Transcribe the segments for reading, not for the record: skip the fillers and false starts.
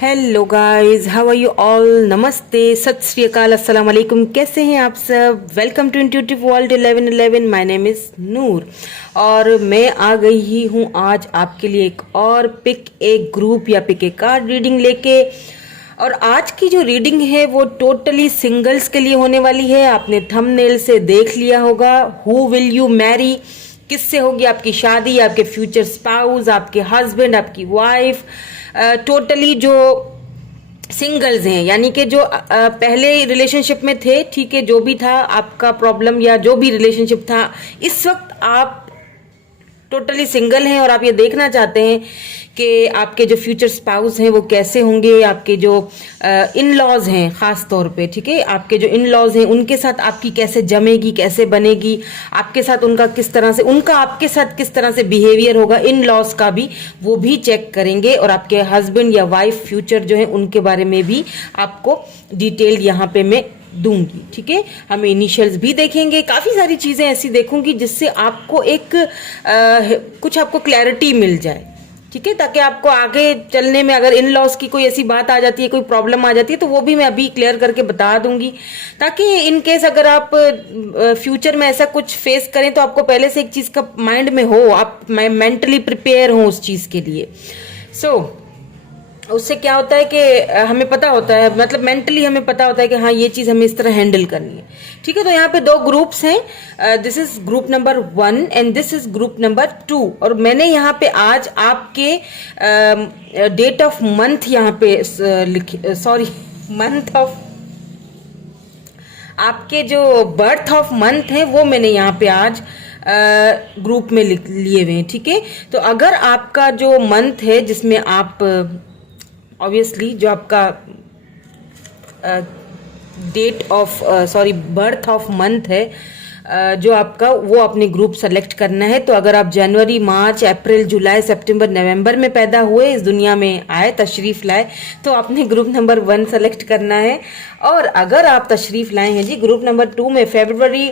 Hello guys, how are you all. नमस्ते, सत श्री अकाल, अस्सलाम वालेकुम। कैसे हैं आप सब? Welcome to intuitive world 1111। My name is Noor और मैं आ गई ही हूँ आज आपके लिए एक और पिक एक ग्रुप या पिक ए कार्ड रीडिंग लेके। और आज की जो रीडिंग है वो टोटली सिंगल्स के लिए होने वाली है। आपने थंबनेल से देख लिया होगा, हु विल यू मैरी, किससे होगी आपकी शादी, आपके फ्यूचर स्पाउस, आपके हस्बैंड, आपकी वाइफ, टोटली जो सिंगल्स हैं, यानी कि जो पहले रिलेशनशिप में थे, ठीक है, जो भी था आपका प्रॉब्लम या जो भी रिलेशनशिप था, इस वक्त आप टोटली सिंगल हैं और आप ये देखना चाहते हैं कि आपके जो फ्यूचर स्पाउस हैं वो कैसे होंगे, आपके जो इन लॉज हैं खास तौर पे, ठीक है, आपके जो इन लॉज हैं उनके साथ आपकी कैसे जमेगी, कैसे बनेगी, आपके साथ उनका किस तरह से, उनका आपके साथ किस तरह से बिहेवियर होगा, इन लॉज का भी वो भी चेक करेंगे। और आपके हस्बैंड या वाइफ फ्यूचर जो है उनके बारे में भी आपको डिटेल यहाँ पे मैं दूंगी, ठीक है। हम इनिशियल्स भी देखेंगे, काफी सारी चीजें ऐसी देखूंगी जिससे आपको एक कुछ आपको क्लैरिटी मिल जाए, ठीक है, ताकि आपको आगे चलने में अगर इन लॉस की कोई ऐसी बात आ जाती है, कोई प्रॉब्लम आ जाती है, तो वो भी मैं अभी क्लियर करके बता दूंगी, ताकि इन केस अगर आप फ्यूचर में ऐसा कुछ फेस करें तो आपको पहले से एक चीज का माइंड में हो, आप मेंटली प्रिपेयर हो उस चीज के लिए। उससे क्या होता है कि हमें पता होता है, मतलब मेंटली हमें पता होता है कि हाँ ये चीज हमें इस तरह हैंडल करनी है, ठीक है। तो यहाँ पे दो ग्रुप्स हैं, this is group number 1 and this is group number 2। और मैंने यहाँ पे आज आपके डेट ऑफ मंथ यहाँ पे सॉरी मंथ ऑफ, आपके जो बर्थ ऑफ मंथ है वो मैंने यहाँ पे आज ग्रुप में लिए हुए हैं, ठीक है। तो अगर आपका जो मंथ है जिसमें आप ऑब्वियसली जो आपका date of sorry birth of month है, जो आपका, वो अपने ग्रुप सेलेक्ट करना है। तो अगर आप जनवरी, मार्च, अप्रैल, जुलाई, सितंबर, नवंबर में पैदा हुए, इस दुनिया में आए, तशरीफ लाए, तो आपने ग्रुप नंबर 1 सेलेक्ट करना है। और अगर आप तशरीफ लाए हैं जी ग्रुप नंबर 2 में, फरवरी,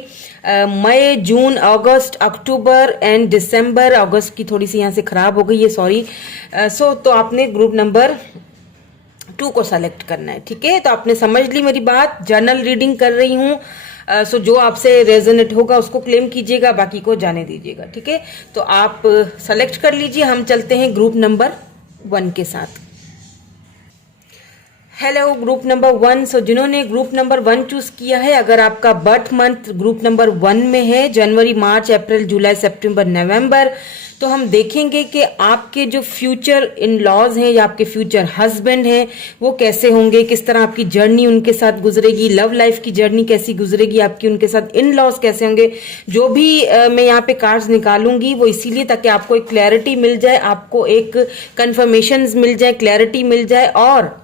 मई, जून, अगस्त, अक्टूबर एंड दिसंबर, अगस्त की थोड़ी सी यहाँ से खराब हो गई है, सॉरी, तो आपने ग्रुप नंबर 2 को सेलेक्ट करना है, ठीक है। तो आपने समझ ली मेरी बात, जर्नल रीडिंग कर रही हूँ, सो जो आपसे रेजोनेट होगा उसको क्लेम कीजिएगा, बाकी को जाने दीजिएगा, ठीक है। तो आप सेलेक्ट कर लीजिए, हम चलते हैं ग्रुप नंबर 1 के साथ। Hello group number 1। सो जिन्होंने ग्रुप नंबर 1 चूज किया है, अगर आपका बर्थ मंथ ग्रुप नंबर 1 में है, जनवरी, मार्च, अप्रैल, जुलाई, सितंबर, नवंबर, तो हम देखेंगे कि आपके जो फ्यूचर इन लॉज हैं या आपके फ्यूचर हस्बैंड हैं वो कैसे होंगे, किस तरह आपकी जर्नी उनके साथ गुजरेगी, लव लाइफ की जर्नी कैसी गुजरेगी आपकी, उनके साथ इन लॉज कैसे होंगे। जो भी मैं यहाँ पे कार्ड्स निकालूंगी वो इसीलिए ताकि आपको एक क्लैरिटी मिल जाए, आपको एक कंफर्मेशन मिल जाए, क्लैरिटी मिल जाए, और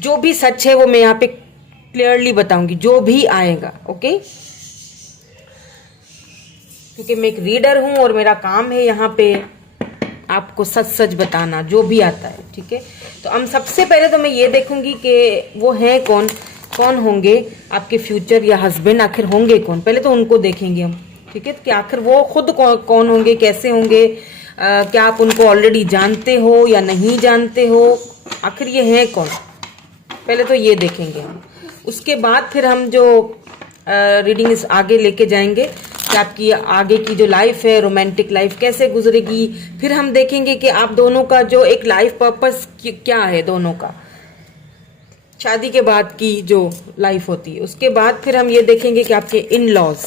जो भी सच है वो मैं यहाँ पे क्लियरली बताऊंगी, जो भी आएगा, ओके। क्योंकि मैं एक रीडर हूं और मेरा काम है यहाँ पे आपको सच सच बताना जो भी आता है, ठीक है। तो हम सबसे पहले तो मैं ये देखूंगी कि वो है कौन, कौन होंगे आपके फ्यूचर या हस्बैंड, आखिर होंगे कौन, पहले तो उनको देखेंगे हम, ठीक है, कि आखिर वो खुद कौन होंगे, कैसे होंगे, क्या आप उनको ऑलरेडी जानते हो या नहीं जानते हो, आखिर ये है कौन, पहले तो ये देखेंगे हम। उसके बाद फिर हम जो रीडिंग इस आगे लेके जाएंगे कि आपकी आगे की जो लाइफ है, रोमांटिक लाइफ कैसे गुजरेगी। फिर हम देखेंगे कि आप दोनों का जो एक लाइफ पर्पस क्या है, दोनों का शादी के बाद की जो लाइफ होती है। उसके बाद फिर हम ये देखेंगे कि आपके इन लॉज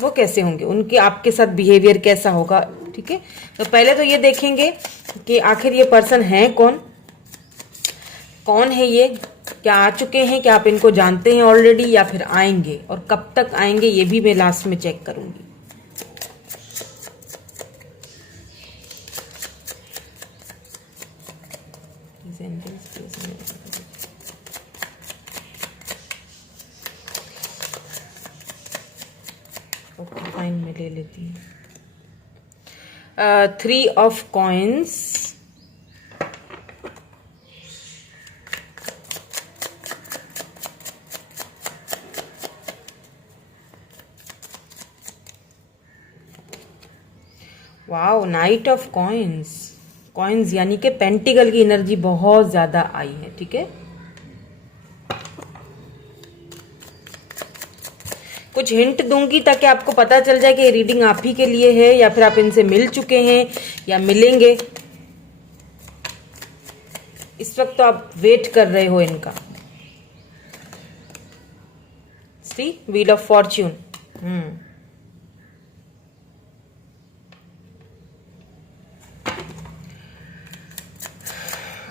वो कैसे होंगे, उनके आपके साथ बिहेवियर कैसा होगा, ठीक है। तो पहले तो ये देखेंगे कि आखिर ये पर्सन है कौन, कौन है ये, क्या आ चुके हैं, क्या आप इनको जानते हैं ऑलरेडी या फिर आएंगे, और कब तक आएंगे ये भी मैं लास्ट में चेक करूंगी। ओके फाइन, मैं ले लेती हूँ 3 of coins, wow, night of coins, coins यानी कि पेंटिकल की एनर्जी बहुत ज्यादा आई है। ठीक है, कुछ हिंट दूंगी ताकि आपको पता चल जाए कि ये रीडिंग आप ही के लिए है या फिर आप इनसे मिल चुके हैं या मिलेंगे। इस वक्त तो आप वेट कर रहे हो इनका। सी व्हील ऑफ फॉर्च्यून।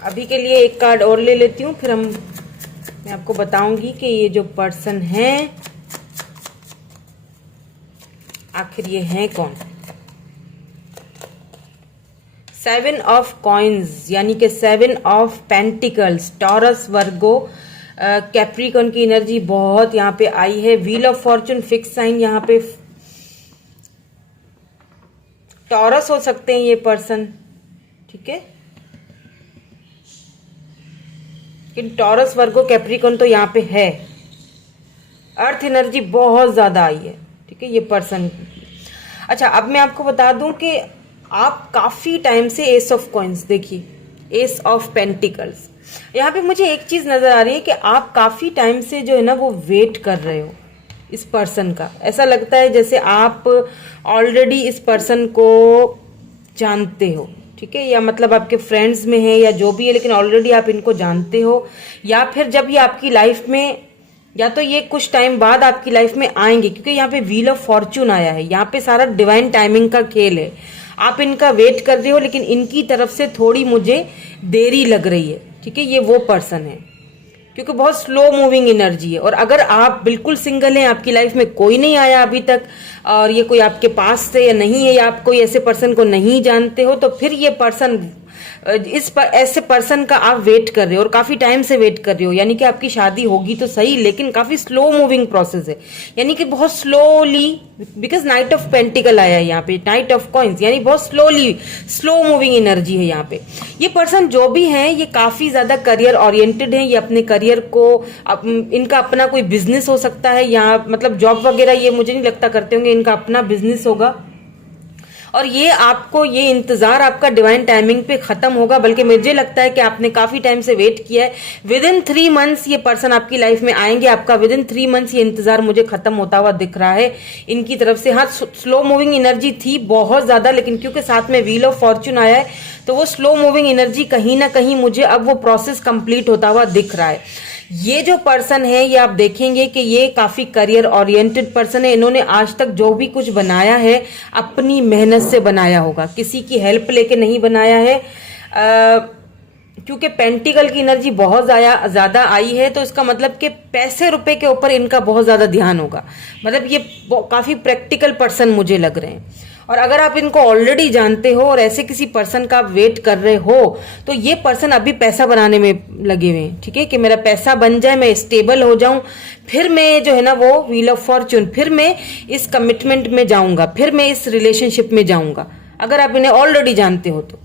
अभी के लिए एक कार्ड और ले लेती हूँ, फिर मैं आपको बताऊंगी कि ये जो पर्सन है आखिर ये है कौन। 7 ऑफ कॉइन्स यानी कि 7 of pentacles, Taurus, Virgo, Capricorn की एनर्जी बहुत यहाँ पे आई है। Wheel of fortune, fix sign, यहाँ पे टॉरस हो सकते हैं ये पर्सन। ठीक है, लेकिन टॉरस, वर्गो, कैप्रिकॉन तो यहाँ पे है। अर्थ एनर्जी बहुत ज्यादा आई है। ठीक है, ये पर्सन। अच्छा, अब मैं आपको बता दूं कि आप काफी टाइम से एस ऑफ कॉइन्स, देखिए एस ऑफ पेंटिकल्स, यहाँ पे मुझे एक चीज नजर आ रही है कि आप काफी टाइम से जो है ना वो वेट कर रहे हो इस पर्सन का। ऐसा लगता है जैसे आप ऑलरेडी इस पर्सन को जानते हो। ठीक है, या मतलब आपके फ्रेंड्स में है या जो भी है, लेकिन ऑलरेडी आप इनको जानते हो, या फिर जब ये आपकी लाइफ में, या तो ये कुछ टाइम बाद आपकी लाइफ में आएंगे, क्योंकि यहाँ पे व्हील ऑफ फॉर्च्यून आया है। यहाँ पे सारा डिवाइन टाइमिंग का खेल है। आप इनका वेट कर रहे हो, लेकिन इनकी तरफ से थोड़ी मुझे देरी लग रही है। ठीक है, ये वो पर्सन है, क्योंकि बहुत स्लो मूविंग एनर्जी है। और अगर आप बिल्कुल सिंगल हैं, आपकी लाइफ में कोई नहीं आया अभी तक, और ये कोई आपके पास से या नहीं है, या आप कोई ऐसे पर्सन को नहीं जानते हो, तो फिर ये पर्सन, ऐसे पर्सन का आप वेट कर रहे हो और काफी टाइम से वेट कर रहे हो। यानी कि आपकी शादी होगी तो सही, लेकिन काफी स्लो मूविंग प्रोसेस है, यानी कि बहुत slowly, because night of pentacle आया है यहाँ पे, नाइट ऑफ कॉइन्स, यानी बहुत स्लोली, स्लो मूविंग एनर्जी है यहाँ पे। ये पर्सन जो भी है ये काफी ज्यादा करियर ओरिएंटेड है। ये अपने करियर को, इनका अपना कोई बिजनेस हो सकता है, या मतलब जॉब वगैरह ये मुझे नहीं लगता करते होंगे, इनका अपना बिजनेस होगा। और ये आपको, ये इंतजार आपका डिवाइन टाइमिंग पे खत्म होगा, बल्कि मुझे लगता है कि आपने काफी टाइम से वेट किया है। विद इन 3 मंथ्स ये पर्सन आपकी लाइफ में आएंगे। आपका विद इन 3 मंथ्स ये इंतजार मुझे खत्म होता हुआ दिख रहा है इनकी तरफ से। हाँ, स्लो मूविंग एनर्जी थी बहुत ज्यादा, लेकिन क्योंकि साथ में व्हील ऑफ फॉर्च्यून आया है, तो वो स्लो मूविंग एनर्जी कहीं ना कहीं मुझे अब वो प्रोसेस कंप्लीट होता हुआ दिख रहा है। ये जो पर्सन है, ये आप देखेंगे कि ये काफी करियर ओरिएंटेड पर्सन है। इन्होंने आज तक जो भी कुछ बनाया है अपनी मेहनत से बनाया होगा, किसी की हेल्प लेके नहीं बनाया है। क्योंकि पेंटिकल की एनर्जी बहुत ज्यादा आई है, तो इसका मतलब कि पैसे रुपए के ऊपर इनका बहुत ज्यादा ध्यान होगा। मतलब ये काफी प्रैक्टिकल पर्सन मुझे लग रहे हैं। और अगर आप इनको ऑलरेडी जानते हो और ऐसे किसी पर्सन का वेट कर रहे हो, तो ये पर्सन अभी पैसा बनाने में लगे हुए हैं। ठीक है, कि मेरा पैसा बन जाए, मैं स्टेबल हो जाऊं, फिर मैं जो है ना वो व्हील ऑफ फॉर्च्यून, फिर मैं इस कमिटमेंट में जाऊंगा, फिर मैं इस रिलेशनशिप में जाऊंगा। अगर आप इन्हें ऑलरेडी जानते हो तो।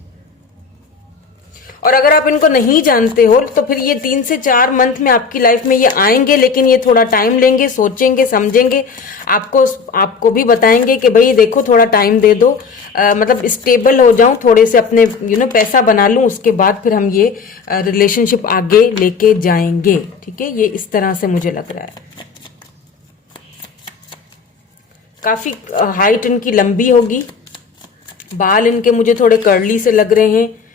और अगर आप इनको नहीं जानते हो तो फिर ये 3 से 4 मंथ में आपकी लाइफ में ये आएंगे, लेकिन ये थोड़ा टाइम लेंगे, सोचेंगे, समझेंगे, आपको भी बताएंगे कि भाई देखो थोड़ा टाइम दे दो, मतलब स्टेबल हो जाऊं, थोड़े से अपने पैसा बना लूं, उसके बाद फिर हम ये रिलेशनशिप आगे लेके जाएंगे। ठीक है, ये इस तरह से मुझे लग रहा है। काफी हाइट इनकी लंबी होगी, बाल इनके मुझे थोड़े कर्ली से लग रहे हैं।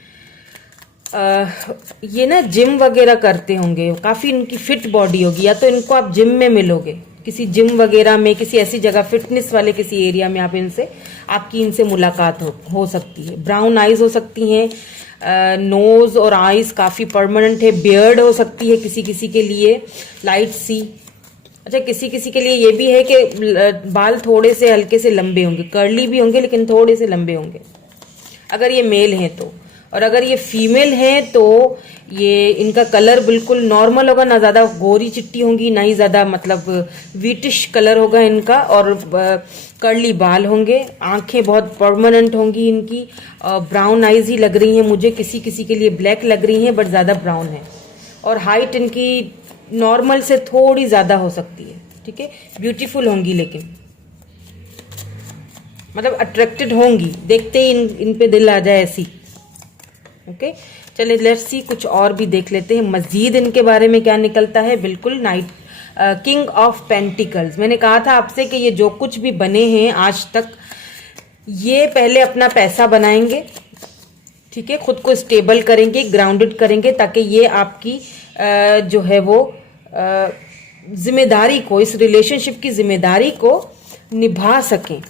ये ना जिम वगैरह करते होंगे, काफी इनकी फिट बॉडी होगी, या तो इनको आप जिम में मिलोगे, किसी जिम वगैरह में, किसी ऐसी जगह फिटनेस वाले किसी एरिया में आपकी इनसे मुलाकात हो सकती है। ब्राउन आईज हो सकती हैं, नोज और आईज काफी परमानेंट है। बियर्ड हो सकती है किसी किसी के लिए, लाइट सी। अच्छा, किसी किसी के लिए ये भी है कि बाल थोड़े से हल्के से लंबे होंगे, कर्ली भी होंगे लेकिन थोड़े से लंबे होंगे, अगर ये मेल हैं तो। और अगर ये फीमेल हैं तो ये इनका कलर बिल्कुल नॉर्मल होगा, ना ज्यादा गोरी चिट्टी होंगी, ना ही ज्यादा मतलब वीटिश कलर होगा इनका, और कर्ली बाल होंगे। आंखें बहुत परमानेंट होंगी इनकी, ब्राउन आईज ही लग रही हैं मुझे, किसी किसी के लिए ब्लैक लग रही हैं बट ज्यादा ब्राउन है। और हाइट इनकी नॉर्मल से थोड़ी ज्यादा हो सकती है। ठीक है, ब्यूटीफुल होंगी, लेकिन मतलब अट्रैक्टेड होंगी, देखते ही इन पे दिल आ जाए ऐसी। ओके चलिए लेट्स सी, कुछ और भी देख लेते हैं मजीद इनके बारे में क्या निकलता है। बिल्कुल नाइट किंग ऑफ पेंटिकल्स, मैंने कहा था आपसे कि ये जो कुछ भी बने हैं आज तक, ये पहले अपना पैसा बनाएंगे, ठीक है, खुद को स्टेबल करेंगे, ग्राउंडेड करेंगे, ताकि ये आपकी जो है वो जिम्मेदारी को, इस रिलेशनशिप की जिम्मेदारी को निभा सकें।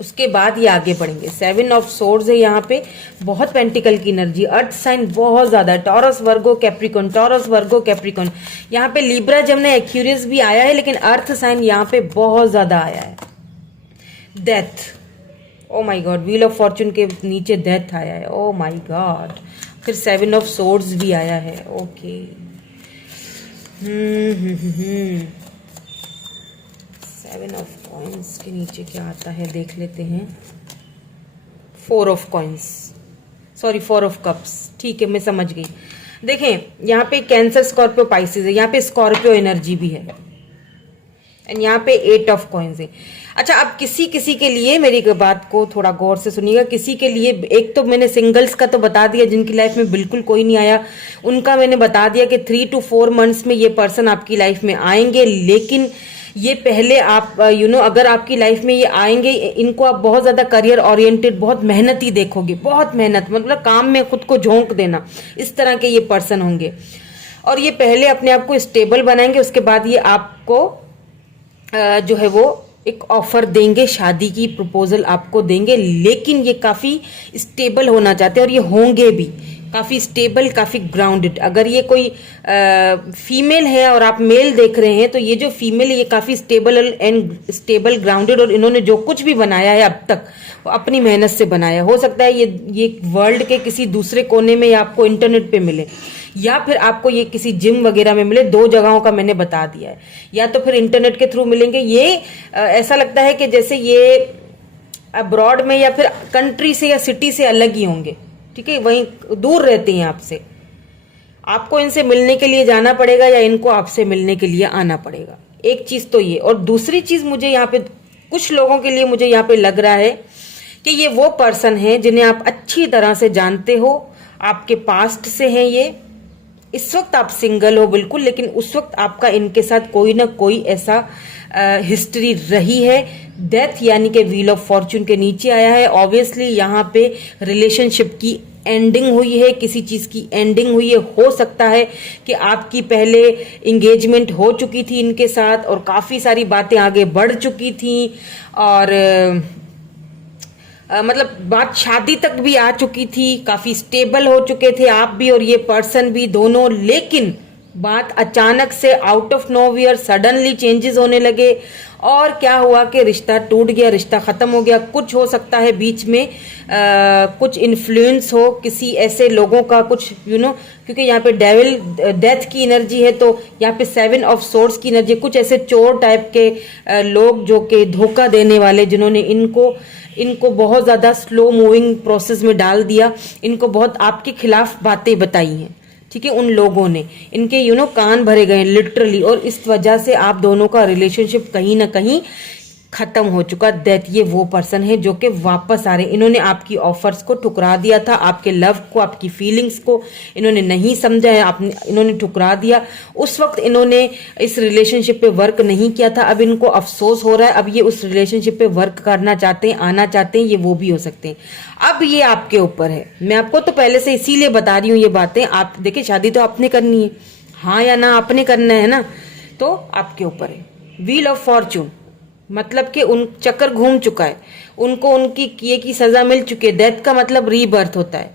उसके बाद ये आगे बढ़ेंगे। 7 ऑफ सोर्ड्स है यहाँ पे, बहुत पेंटिकल की एनर्जी, अर्थ साइन बहुत ज्यादा, taurus Virgo Capricorn, taurus Virgo Capricorn. यहाँ पे लिब्रा जमना एक्यूरियस भी आया है, लेकिन अर्थ साइन यहाँ पे बहुत ज्यादा आया है। Death, O my God, wheel of Fortune के नीचे डेथ आया है, ओ माय गॉड। फिर 7 ऑफ सोर्ड्स भी आया है, ओके। 7 ऑफ कॉइन्स के नीचे क्या आता है देख लेते हैं। 4 of coins, sorry 4 of cups, ठीक है मैं समझ गई। देखें यहाँ पे कैंसर, स्कॉर्पियो, पाइसेस है, यहाँ पे स्कॉर्पियो एनर्जी भी है, एंड यहाँ पे 8 ऑफ कॉइन्स है। अच्छा, अब किसी किसी के लिए मेरी बात को थोड़ा गौर से सुनिएगा। किसी के लिए, एक तो मैंने सिंगल्स का तो बता दिया, जिनकी लाइफ में बिल्कुल कोई नहीं आया, उनका मैंने बता दिया कि 3 to 4 मंथ्स में ये पर्सन आपकी लाइफ में आएंगे। लेकिन ये पहले आप अगर आपकी लाइफ में ये आएंगे, इनको आप बहुत ज्यादा करियर ओरिएंटेड, बहुत मेहनती देखोगे, बहुत मेहनत, मतलब काम में खुद को झोंक देना, इस तरह के ये पर्सन होंगे। और ये पहले अपने आप को स्टेबल बनाएंगे, उसके बाद ये आपको जो है वो एक ऑफर देंगे, शादी की प्रपोजल आपको देंगे। लेकिन ये काफी स्टेबल होना चाहते हैं, और ये होंगे भी काफी स्टेबल, काफी ग्राउंडेड। अगर ये कोई फीमेल है और आप मेल देख रहे हैं, तो ये जो फीमेल है ये काफी स्टेबल एंड स्टेबल, ग्राउंडेड, और इन्होंने जो कुछ भी बनाया है अब तक वो अपनी मेहनत से बनाया। हो सकता है ये वर्ल्ड के किसी दूसरे कोने में या आपको इंटरनेट पे मिले, या फिर आपको ये किसी जिम वगैरह में मिले। 2 जगहों का मैंने बता दिया है, या तो फिर इंटरनेट के थ्रू मिलेंगे। ये ऐसा लगता है कि जैसे ये अब्रॉड में या फिर कंट्री से या सिटी से अलग ही होंगे, ठीक है, वहीं दूर रहते हैं आपसे। आपको इनसे मिलने के लिए जाना पड़ेगा, या इनको आपसे मिलने के लिए आना पड़ेगा। एक चीज तो ये, और दूसरी चीज मुझे यहाँ पे कुछ लोगों के लिए मुझे यहाँ पे लग रहा है कि ये वो पर्सन है जिन्हें आप अच्छी तरह से जानते हो, आपके पास्ट से हैं ये। इस वक्त आप सिंगल हो बिल्कुल, लेकिन उस वक्त आपका इनके साथ कोई ना कोई ऐसा हिस्ट्री रही है। डेथ यानी कि व्हील ऑफ फॉर्चून के नीचे आया है। ऑब्वियसली यहाँ पे रिलेशनशिप की एंडिंग हुई है, किसी चीज की एंडिंग हुई है। हो सकता है कि आपकी पहले इंगेजमेंट हो चुकी थी इनके साथ, और काफी सारी बातें आगे बढ़ चुकी थी, और मतलब बात शादी तक भी आ चुकी थी, काफी स्टेबल हो चुके थे आप भी और ये पर्सन भी, दोनों। लेकिन बात अचानक से out of nowhere suddenly changes होने लगे, और क्या हुआ कि रिश्ता टूट गया, रिश्ता खत्म हो गया। कुछ हो सकता है बीच में कुछ इन्फ्लुएंस हो किसी ऐसे लोगों का, कुछ क्योंकि यहाँ पे डेविल, डेथ की एनर्जी है, तो यहाँ पे 7 ऑफ सोर्ड्स की एनर्जी। कुछ ऐसे चोर टाइप के लोग जो कि धोखा देने वाले, जिन्होंने इनको बहुत ज्यादा स्लो मूविंग प्रोसेस में डाल दिया, इनको बहुत आपके खिलाफ बातें बताई हैं, ठीक है, उन लोगों ने। इनके कान भरे गए लिटरली, और इस वजह से आप दोनों का रिलेशनशिप कहीं ना कहीं खत्म हो चुका। डेथ, ये वो पर्सन है जो कि वापस आ रहे। इन्होंने आपकी ऑफर्स को ठुकरा दिया था, आपके लव को, आपकी फीलिंग्स को इन्होंने नहीं समझा है, इन्होंने ठुकरा दिया। उस वक्त इन्होंने इस रिलेशनशिप पे वर्क नहीं किया था, अब इनको अफसोस हो रहा है। अब ये उस रिलेशनशिप पे वर्क करना चाहते हैं, आना चाहते हैं, ये वो भी हो सकते हैं। अब ये आपके ऊपर है। मैं आपको तो पहले से इसीलिए बता रही हूँ ये बातें। आप देखिए, शादी तो आपने करनी है, हाँ या ना आपने करना है ना, तो आपके ऊपर है। व्हील ऑफ फॉर्चून मतलब कि उन चक्कर घूम चुका है, उनको उनकी किए की सजा मिल चुकी है। डेथ का मतलब रीबर्थ होता है,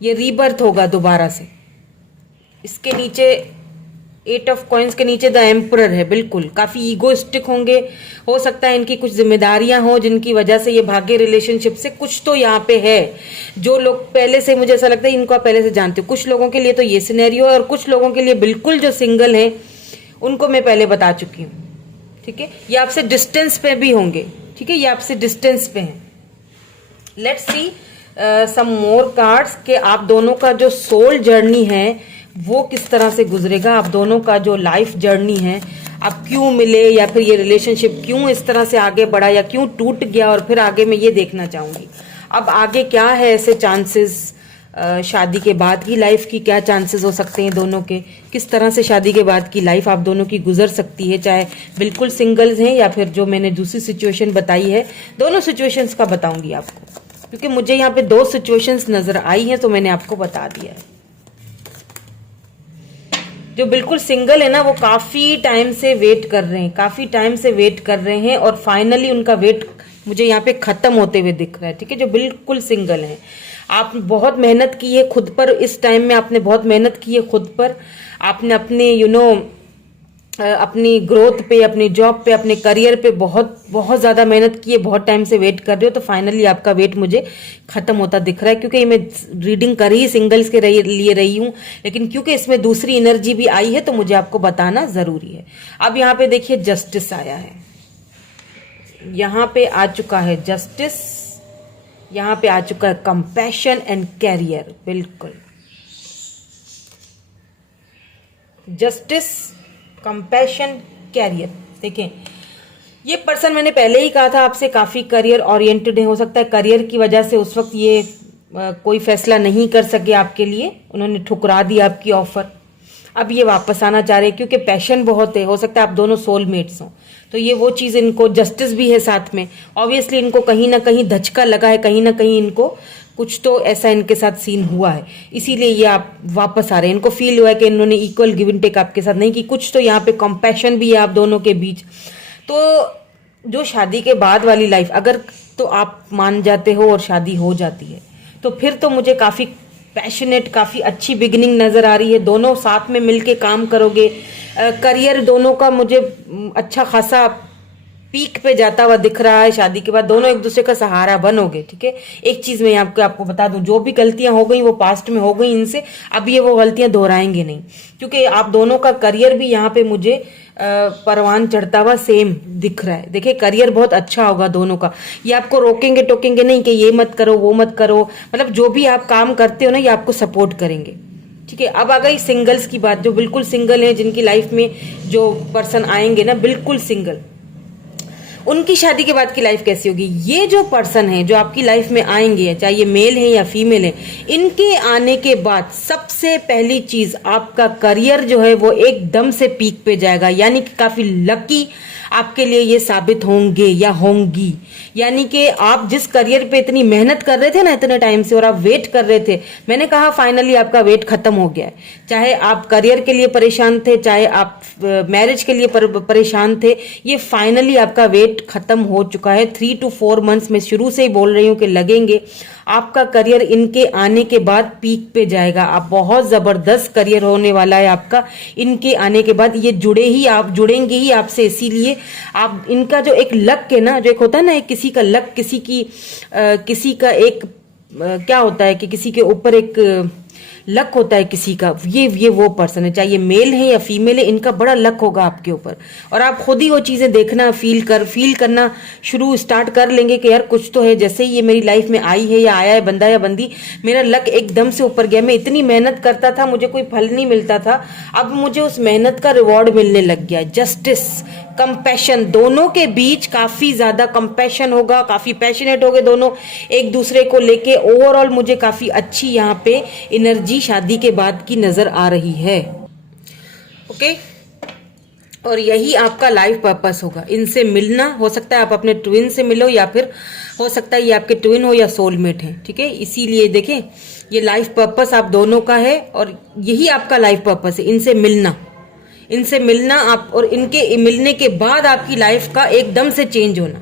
ये रीबर्थ होगा दोबारा से। इसके नीचे 8 ऑफ कॉइन्स के नीचे द एम्परर है। बिल्कुल काफी ईगोइस्टिक होंगे, हो सकता है इनकी कुछ जिम्मेदारियां हो जिनकी वजह से ये भागे रिलेशनशिप से। कुछ तो यहाँ पे है, जो लोग पहले से, मुझे ऐसा लगता है इनको आप पहले से जानते हो। कुछ लोगों के लिए तो ये सिनेरियो है, और कुछ लोगों के लिए बिल्कुल जो सिंगल है उनको मैं पहले बता चुकी हूँ, ठीक है। ये आपसे डिस्टेंस पे भी होंगे, ठीक है, ये आपसे डिस्टेंस पे हैं। Let's see some more cards के आप दोनों का जो सोल जर्नी है वो किस तरह से गुजरेगा। आप दोनों का जो लाइफ जर्नी है, आप क्यों मिले, या फिर ये रिलेशनशिप क्यों इस तरह से आगे बढ़ा, या क्यों टूट गया, और फिर आगे मैं ये देखना चाहूंगी अब आगे क्या है ऐसे चांसेस शादी के बाद की लाइफ की क्या चांसेस हो सकते हैं दोनों के, किस तरह से शादी के बाद की लाइफ आप दोनों की गुजर सकती है, चाहे बिल्कुल सिंगल्स हैं या फिर जो मैंने दूसरी सिचुएशन बताई है, दोनों सिचुएशंस का बताऊंगी आपको, क्योंकि मुझे यहाँ पे 2 सिचुएशंस नजर आई हैं तो मैंने आपको बता दिया है। जो बिल्कुल सिंगल है ना, वो काफी टाइम से वेट कर रहे हैं, काफी टाइम से वेट कर रहे हैं और फाइनली उनका वेट मुझे यहाँ पे खत्म होते हुए दिख रहा है। ठीक है, जो बिल्कुल सिंगल हैं, आप बहुत मेहनत की है खुद पर, इस टाइम में आपने बहुत मेहनत की है खुद पर, आपने अपने अपनी ग्रोथ पे, अपनी जॉब पे, अपने करियर पे बहुत बहुत ज़्यादा मेहनत की है, बहुत टाइम से वेट कर रहे हो, तो फाइनली आपका वेट मुझे खत्म होता दिख रहा है। क्योंकि मैं रीडिंग कर ही सिंगल्स के लिए रही हूँ, लेकिन क्योंकि इसमें दूसरी एनर्जी भी आई है तो मुझे आपको बताना ज़रूरी है। अब यहाँ पे देखिए जस्टिस आया है, यहाँ पे आ चुका है जस्टिस, यहाँ पे आ चुका है कंपैशन एंड कैरियर। बिल्कुल जस्टिस, कंपैशन, कैरियर। देखें, ये पर्सन मैंने पहले ही कहा था आपसे काफी करियर ओरिएंटेड है। हो सकता है करियर की वजह से उस वक्त ये कोई फैसला नहीं कर सके आपके लिए, उन्होंने ठुकरा दी आपकी ऑफर। अब ये वापस आना चाह रहे हैं क्योंकि पैशन बहुत है, हो सकता है आप दोनों सोलमेट्स हों, तो ये वो चीज, इनको जस्टिस भी है साथ में। ऑब्वियसली इनको कहीं ना कहीं धचका लगा है, कहीं ना कहीं इनको कुछ तो ऐसा इनके साथ सीन हुआ है, इसीलिए ये आप वापस आ रहे हैं। इनको फील हुआ है कि इन्होंने इक्वल गिव एंड टेक आपके साथ नहीं की, कुछ तो यहाँ पे कंपैशन भी है आप दोनों के बीच। तो जो शादी के बाद वाली लाइफ, अगर तो आप मान जाते हो और शादी हो जाती है, तो फिर तो मुझे काफी पैशनेट, काफी अच्छी बिगिनिंग नजर आ रही है। दोनों साथ में मिलके काम करोगे, करियर दोनों का मुझे अच्छा खासा पीक पे जाता हुआ दिख रहा है। शादी के बाद दोनों एक दूसरे का सहारा बनोगे। ठीक है, एक चीज मैं आपको बता दूं, जो भी गलतियां हो गई वो पास्ट में हो गई इनसे, अब ये वो गलतियां दोहराएंगे नहीं, क्योंकि आप दोनों का करियर भी यहाँ पे मुझे परवान चढ़ता हुआ सेम दिख रहा है। देखिए करियर बहुत अच्छा होगा दोनों का, ये आपको रोकेंगे टोकेंगे नहीं कि ये मत करो वो मत करो, मतलब जो भी आप काम करते हो ना, ये आपको सपोर्ट करेंगे। ठीक है, अब आ गई सिंगल्स की बात, जो बिल्कुल सिंगल है, जिनकी लाइफ में जो पर्सन आएंगे ना बिल्कुल सिंगल, उनकी शादी के बाद की लाइफ कैसी होगी। ये जो पर्सन है जो आपकी लाइफ में आएंगे, चाहे ये मेल है या फीमेल है, इनके आने के बाद सबसे पहली चीज, आपका करियर जो है वो एकदम से पीक पे जाएगा, यानी कि काफी लकी आपके लिए ये साबित होंगे या होंगी। यानी कि आप जिस करियर पे इतनी मेहनत कर रहे थे ना इतने टाइम से, और आप वेट कर रहे थे, मैंने कहा फाइनली आपका वेट खत्म हो गया है। चाहे आप करियर के लिए परेशान थे, चाहे आप मैरिज के लिए परेशान थे, ये फाइनली आपका वेट खत्म हो चुका है। 3 to 4 मंथ्स में शुरू से ही बोल रही हूँ कि लगेंगे। आपका करियर इनके आने के बाद पीक पे जाएगा, आप बहुत जबरदस्त करियर होने वाला है आपका इनके आने के बाद। ये जुड़ेंगे ही आपसे, इसीलिए आप इनका जो एक लक है ना, जो एक होता है ना, एक किसी का लक, किसी का एक क्या होता है कि किसी के ऊपर एक लक होता है किसी का, ये वो पर्सन है, चाहे ये मेल है या फीमेल है, इनका बड़ा लक होगा आपके ऊपर। और आप खुद ही वो चीजें देखना, फील करना स्टार्ट कर लेंगे कि यार कुछ तो है, जैसे ही ये मेरी लाइफ में आई है या आया है बंदा या बंदी, मेरा लक एकदम से ऊपर गया। मैं इतनी मेहनत करता था, मुझे कोई फल नहीं मिलता था, अब मुझे उस मेहनत का रिवॉर्ड मिलने लग गया। जस्टिस, कंपैशन, दोनों के बीच काफी ज्यादा कंपैशन होगा, काफी पैशनेट होगे दोनों एक दूसरे को लेके। ओवरऑल मुझे काफी अच्छी यहाँ पे एनर्जी शादी के बाद की नजर आ रही है। ओके, और यही आपका लाइफ पर्पस होगा, इनसे मिलना। हो सकता है आप अपने ट्विन से मिलो, या फिर हो सकता है ये आपके ट्विन हो या सोलमेट है। ठीक है, इसीलिए देखें ये लाइफ पर्पस आप दोनों का है, और यही आपका लाइफ पर्पस है, इनसे मिलना आप, और इनके मिलने के बाद आपकी लाइफ का एकदम से चेंज होना।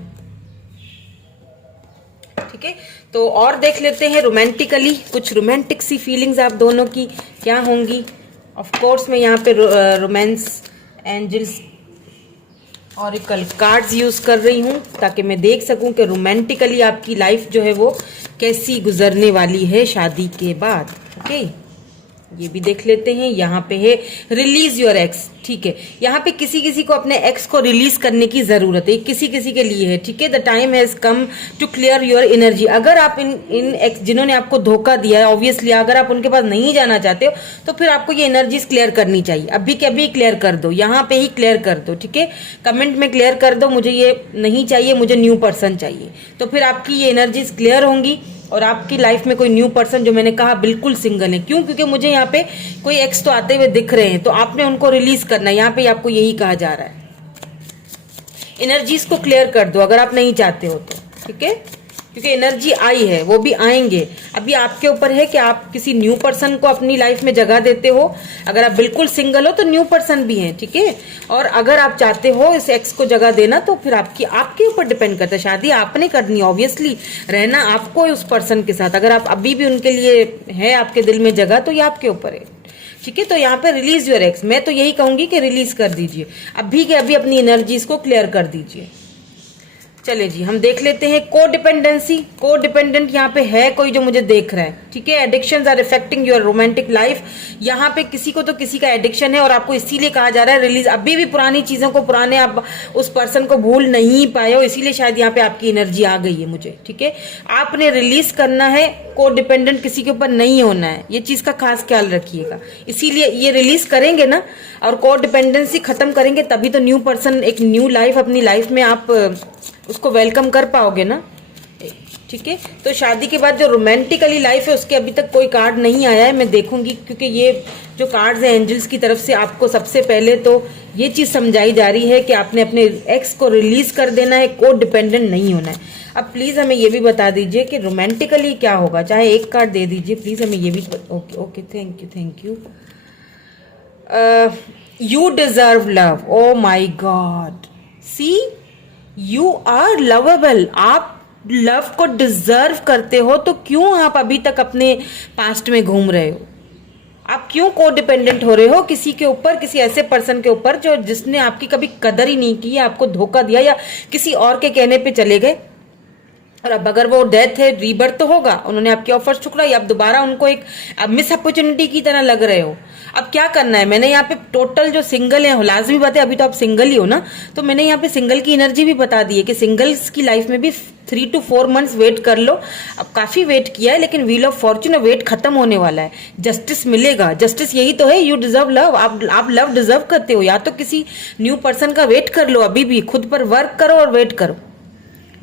ठीक है, तो और देख लेते हैं रोमांटिकली, कुछ रोमांटिक सी फीलिंग्स आप दोनों की क्या होंगी। ऑफ कोर्स मैं यहाँ पे romance angels oracle cards use कर रही हूँ ताकि मैं देख सकूं कि रोमांटिकली आपकी लाइफ जो है वो कैसी गुजरने वाली है शादी के बाद। ओके, ये भी देख लेते हैं। यहाँ पे है रिलीज योर एक्स। ठीक है, यहाँ पे किसी किसी को अपने एक्स को रिलीज करने की जरूरत है, किसी किसी के लिए है। ठीक है, the time has come to clear your energy. अगर आप इन एक्स जिन्होंने आपको धोखा दिया है, ऑब्वियसली अगर आप उनके पास नहीं जाना चाहते हो तो फिर आपको ये एनर्जीज क्लियर करनी चाहिए। अभी के अभी क्लियर कर दो, यहाँ पे ही क्लियर कर दो। ठीक है, कमेंट में क्लियर कर दो, मुझे ये नहीं चाहिए, मुझे न्यू पर्सन चाहिए। तो फिर आपकी ये एनर्जीज क्लियर होंगी और आपकी लाइफ में कोई न्यू पर्सन, जो मैंने कहा बिल्कुल सिंगल है। क्यों? क्योंकि मुझे यहाँ पे कोई एक्स तो आते हुए दिख रहे हैं, तो आपने उनको रिलीज करना है। यहाँ पे आपको यही कहा जा रहा है, एनर्जीज को क्लियर कर दो अगर आप नहीं चाहते हो तो, ठीक है? क्योंकि एनर्जी आई है, वो भी आएंगे। अभी आपके ऊपर है कि आप किसी न्यू पर्सन को अपनी लाइफ में जगह देते हो। अगर आप बिल्कुल सिंगल हो तो न्यू पर्सन भी है, ठीक है? और अगर आप चाहते हो इस एक्स को जगह देना, तो फिर आपके ऊपर डिपेंड करता है। शादी आपने करनी, ऑब्वियसली रहना आपको है उस पर्सन के साथ। अगर आप अभी भी उनके लिए है आपके दिल में जगह, तो ये आपके ऊपर है, ठीक है? तो यहाँ पे रिलीज योर एक्स, मैं तो यही कहूंगी कि रिलीज कर दीजिए अभी के अभी, अपनी एनर्जीज को क्लियर कर दीजिए। चले जी, हम देख लेते हैं को डिपेंडेंसी। को डिपेंडेंट यहाँ पे है कोई जो मुझे देख रहा है, ठीक है? Addictions are affecting your romantic life. यहाँ पे किसी को तो किसी का एडिक्शन है, और आपको इसीलिए कहा जा रहा है रिलीज। अभी भी पुरानी चीजों को, पुराने आप उस पर्सन को भूल नहीं पाए हो, इसीलिए शायद यहाँ पे आपकी एनर्जी आ गई है मुझे, ठीक है? आपने रिलीज करना है, को डिपेंडेंट किसी के ऊपर नहीं होना है, ये चीज का खास ख्याल रखिएगा। इसीलिए ये रिलीज करेंगे ना, और को डिपेंडेंसी खत्म करेंगे, तभी तो न्यू पर्सन, एक न्यू लाइफ अपनी लाइफ में आप उसको वेलकम कर पाओगे ना, ठीक है? तो शादी के बाद जो रोमांटिकली लाइफ है, उसके अभी तक कोई कार्ड नहीं आया है, मैं देखूंगी। क्योंकि ये जो कार्ड्स हैं एंजल्स की तरफ से, आपको सबसे पहले तो ये चीज समझाई जा रही है कि आपने अपने एक्स को रिलीज कर देना है, को डिपेंडेंट नहीं होना है। अब प्लीज हमें ये भी बता दीजिए कि रोमांटिकली क्या होगा। चाहे एक कार्ड दे दीजिए प्लीज हमें ये भी। Okay okay, thank you. You deserve love. Oh my god, see, you are lovable. आप लव को डिजर्व करते हो, तो क्यों आप अभी तक अपने पास्ट में घूम रहे हो? आप क्यों को डिपेंडेंट हो रहे हो किसी के ऊपर, किसी ऐसे पर्सन के ऊपर जो जिसने आपकी कभी कदर ही नहीं की, आपको धोखा दिया, या किसी और के कहने पे चले गए? और अब अगर वो डेथ है, रीबर्थ तो होगा, उन्होंने आपके ऑफर्स ठुकराई, अब दोबारा उनको एक मिस अपॉर्चुनिटी की तरह लग रहे हो। अब क्या करना है? मैंने यहाँ पे टोटल जो सिंगल है, लाजमी बात है अभी तो आप सिंगल ही हो ना, तो मैंने यहाँ पे सिंगल की एनर्जी भी बता दी है कि सिंगल्स की लाइफ में भी 3 to 4 मंथ्स वेट कर लो। अब काफी वेट किया है, लेकिन व्हील ऑफ फॉर्च्यून वेट खत्म होने वाला है, जस्टिस मिलेगा। जस्टिस यही तो है, यू डिजर्व लव। आप लव डिजर्व करते हो, या तो किसी न्यू पर्सन का वेट कर लो, अभी भी खुद पर वर्क करो और वेट करो।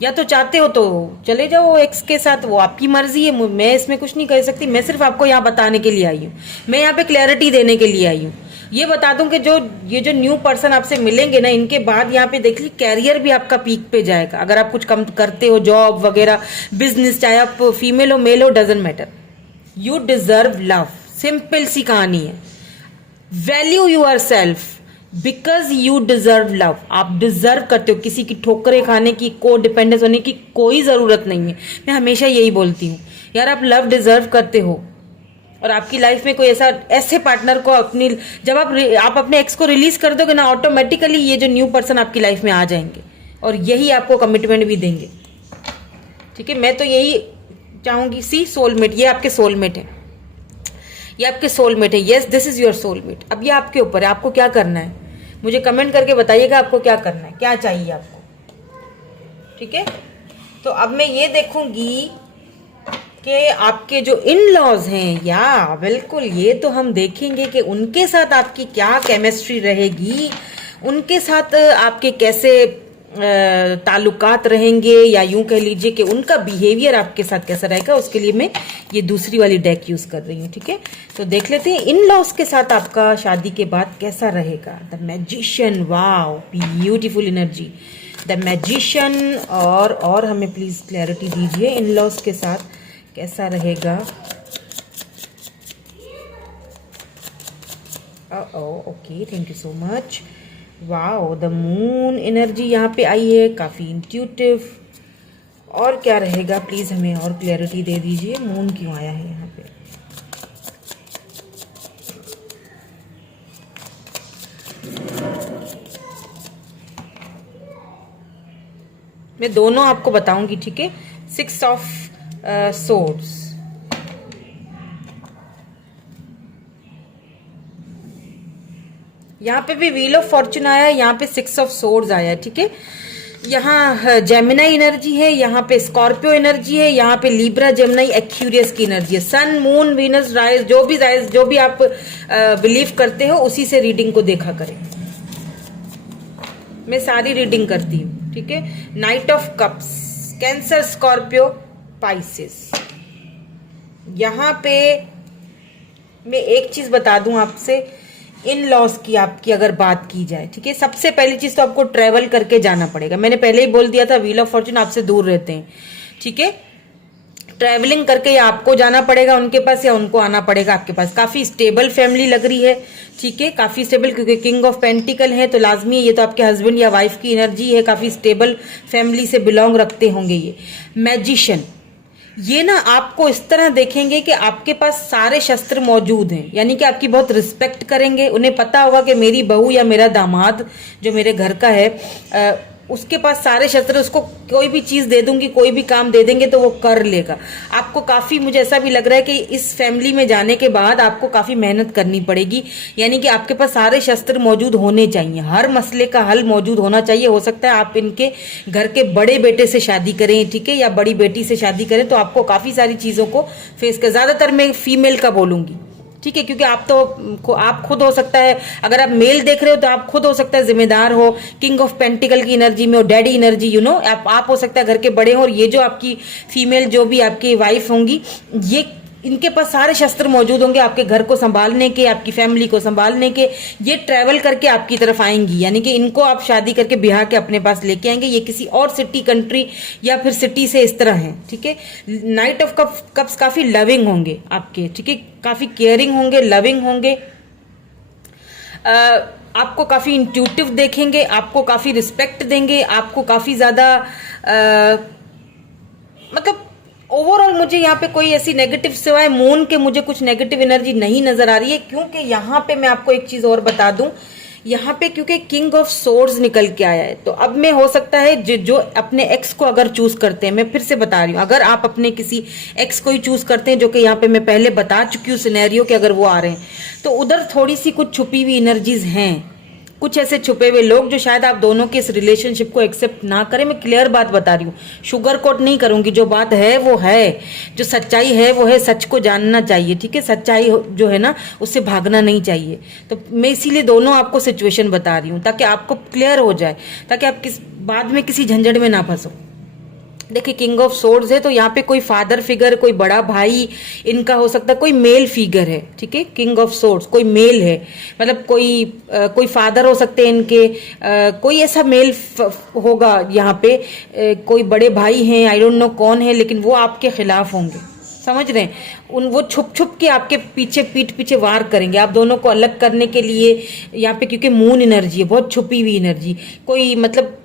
या तो चाहते हो तो चले जाओ एक्स के साथ, वो आपकी मर्जी है, मैं इसमें कुछ नहीं कह सकती। मैं सिर्फ आपको यहाँ बताने के लिए आई हूँ, मैं यहाँ पे क्लैरिटी देने के लिए आई हूँ। ये बता दूं कि ये जो न्यू पर्सन आपसे मिलेंगे ना, इनके बाद यहाँ पे देख ली कैरियर भी आपका पीक पे जाएगा। अगर आप कुछ कम करते हो, जॉब वगैरह, बिजनेस, चाहे आप फीमेल हो मेल हो, doesn't matter. You deserve love, simple सी कहानी है। Value yourself because you deserve love. आप डिजर्व करते हो, किसी की ठोकरें खाने की, को डिपेंडेंस होने की कोई जरूरत नहीं है। मैं हमेशा यही बोलती हूँ यार, आप लव डिजर्व करते हो। और आपकी लाइफ में कोई ऐसे पार्टनर को अपनी, जब आप अपने एक्स को रिलीज कर दोगे ना, ऑटोमेटिकली ये जो न्यू पर्सन आपकी लाइफ में आ जाएंगे, और यही आपको कमिटमेंट भी देंगे, ठीक है? मैं तो यही चाहूंगी। सी, सोलमेट, ये आपके सोलमेट है, ये आपके सोलमेट है। Yes, this is your soulmate. अब ये आपके ऊपर है, आपको क्या करना है मुझे कमेंट करके बताइएगा, आपको क्या करना है, क्या चाहिए आपको, ठीक है? तो अब मैं ये देखूंगी कि आपके जो इन लॉज हैं, या बिल्कुल ये तो हम देखेंगे कि उनके साथ आपकी क्या केमिस्ट्री रहेगी, उनके साथ आपके कैसे ताल्लुकात रहेंगे, या यूं कह लीजिए कि उनका बिहेवियर आपके साथ कैसा रहेगा। उसके लिए मैं ये दूसरी वाली डेक यूज कर रही हूँ, ठीक है? तो देख लेते हैं इन लॉज के साथ आपका शादी के बाद कैसा रहेगा। The magician, wow, beautiful energy, the magician. और हमें प्लीज क्लैरिटी दीजिए, इन लॉज के साथ कैसा रहेगा। Okay, thank you so much. Wow, the moon energy यहाँ पे आई है, काफी इंट्यूटिव। और क्या रहेगा प्लीज हमें और क्लैरिटी दे दीजिए, मून क्यों आया है यहाँ पे? मैं दोनों आपको बताऊंगी, ठीक है? 6 ऑफ सोर्ड्स, यहाँ पे भी व्हील ऑफ फॉर्चून आया है, यहाँ पे 6 ऑफ सोर्ड्स आया है, ठीक है? यहाँ जेमिनाई एनर्जी है, यहाँ पे स्कॉर्पियो एनर्जी है, यहाँ पे लिब्रा, जेमिनाई, एक्यूरियस की एनर्जी है। सन, मून, वीनस, राइज, जो भी आप बिलीव करते हो उसी से रीडिंग को देखा करें। मैं सारी रीडिंग करती हूँ, ठीक है? Night of cups, cancer, Scorpio, Pisces, यहाँ पे मैं एक चीज बता दूं आपसे, इन लॉज की आपकी अगर बात की जाए, ठीक है, सबसे पहली चीज तो आपको ट्रेवल करके जाना पड़ेगा। मैंने पहले ही बोल दिया था व्हील ऑफ फॉर्चून आपसे दूर रहते हैं, ठीक है। ट्रैवलिंग करके या आपको जाना पड़ेगा उनके पास या उनको आना पड़ेगा आपके पास। काफी स्टेबल फैमिली लग रही है, ठीक है, काफी स्टेबल, क्योंकि किंग ऑफ पेंटिकल है तो लाजमी है ये तो आपके हस्बैंड या वाइफ की एनर्जी है। काफी स्टेबल फैमिली से बिलोंग रखते होंगे ये। मैजिशियन, ये ना आपको इस तरह देखेंगे कि आपके पास सारे शस्त्र मौजूद हैं, यानी कि आपकी बहुत रिस्पेक्ट करेंगे। उन्हें पता होगा कि मेरी बहू या मेरा दामाद जो मेरे घर का है उसके पास सारे शस्त्र, उसको कोई भी चीज दे दूंगी, कोई भी काम दे देंगे तो वो कर लेगा। आपको काफी, मुझे ऐसा भी लग रहा है कि इस फैमिली में जाने के बाद आपको काफी मेहनत करनी पड़ेगी, यानी कि आपके पास सारे शस्त्र मौजूद होने चाहिए, हर मसले का हल मौजूद होना चाहिए। हो सकता है आप इनके घर के बड़े बेटे से शादी करें, ठीक है, या बड़ी बेटी से शादी करें, तो आपको काफी सारी चीजों को फेस कर, ज्यादातर मैं फीमेल का बोलूंगी, ठीक है, क्योंकि आप खुद हो सकता है, अगर आप मेल देख रहे हो तो आप खुद हो सकता है जिम्मेदार हो, किंग ऑफ पेंटिकल की एनर्जी में हो, डैडी एनर्जी, यू नो, आप हो सकता है घर के बड़े हो। और ये जो आपकी फीमेल जो भी आपकी वाइफ होंगी, ये इनके पास सारे शस्त्र मौजूद होंगे आपके घर को संभालने के, आपकी फैमिली को संभालने के। ये ट्रैवल करके आपकी तरफ आएंगी, यानी कि इनको आप शादी करके ब्याह के अपने पास लेके आएंगे। ये किसी और सिटी, कंट्री या फिर सिटी से इस तरह है, ठीक है। नाइट ऑफ कप्स काफी लविंग होंगे आपके, ठीक है, काफी केयरिंग होंगे, लविंग होंगे, आपको काफी इंट्यूटिव देखेंगे, आपको काफी रिस्पेक्ट देंगे, आपको काफी ज्यादा मतलब ओवरऑल मुझे यहाँ पे कोई ऐसी नेगेटिव, सिवाय मून के मुझे कुछ नेगेटिव एनर्जी नहीं नजर आ रही है। क्योंकि यहाँ पे मैं आपको एक चीज और बता दूं, यहाँ पे क्योंकि किंग ऑफ सोर्ड्स निकल के आया है, तो अब में हो सकता है जो अपने एक्स को अगर चूज करते हैं, मैं फिर से बता रही हूँ, अगर आप अपने किसी एक्स को ही चूज करते हैं, जो कि यहाँ पे मैं पहले बता चुकी हूँ सिनेरियो कि अगर वो आ रहे हैं, तो उधर थोड़ी सी कुछ छुपी हुई एनर्जीज हैं, कुछ ऐसे छुपे हुए लोग जो शायद आप दोनों के इस रिलेशनशिप को एक्सेप्ट ना करें। मैं क्लियर बात बता रही हूँ, शुगर कोट नहीं करूंगी, जो बात है वो है, जो सच्चाई है वो है, सच को जानना चाहिए, ठीक है, सच्चाई जो है ना उससे भागना नहीं चाहिए। तो मैं इसीलिए दोनों आपको सिचुएशन बता रही हूँ ताकि आपको क्लियर हो जाए, ताकि आप बाद में किसी झंझट में ना फंसो। देखिए किंग ऑफ सोर्ड्स है तो यहाँ पे कोई फादर फिगर, कोई बड़ा भाई इनका हो सकता है, कोई मेल फिगर है, ठीक है, किंग ऑफ सोर्ड्स कोई मेल है, मतलब कोई फादर हो सकते हैं इनके, कोई ऐसा मेल होगा यहाँ पे, कोई बड़े भाई हैं, आई डोंट नो कौन है, लेकिन वो आपके खिलाफ होंगे, समझ रहे हैं, वो छुप छुप के आपके पीछे, पीठ पीछे वार करेंगे आप दोनों को अलग करने के लिए यहाँ पे, क्योंकि मून एनर्जी है, बहुत छुपी हुई एनर्जी, कोई मतलब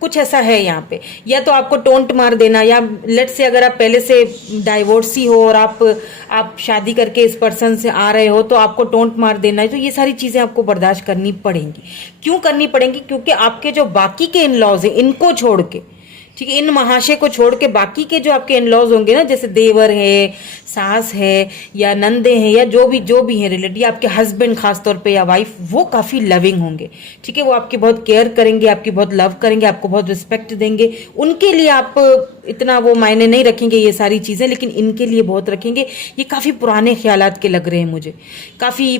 कुछ ऐसा है यहाँ पे। या तो आपको टोंट मार देना, या लेट से अगर आप पहले से डाइवोर्सी हो और आप शादी करके इस पर्सन से आ रहे हो तो आपको टोंट मार देना है। तो ये सारी चीजें आपको बर्दाश्त करनी पड़ेंगी। क्यों करनी पड़ेंगी? क्योंकि आपके जो बाकी के इन लॉज हैं इनको छोड़ के, ठीक है, इन महाशय को छोड़ के बाकी के जो आपके इन लॉज होंगे ना, जैसे देवर है, सास है, या नंदे हैं, या जो भी हैं रिलेटिव, या आपके हस्बैंड खासतौर पे या वाइफ, वो काफी लविंग होंगे, ठीक है, वो आपकी बहुत केयर करेंगे, आपकी बहुत लव करेंगे, आपको बहुत रिस्पेक्ट देंगे। उनके लिए आप इतना वो मायने नहीं रखेंगे ये सारी चीजें, लेकिन इनके लिए बहुत रखेंगे। ये काफी पुराने ख्यालात के लग रहे हैं मुझे, काफी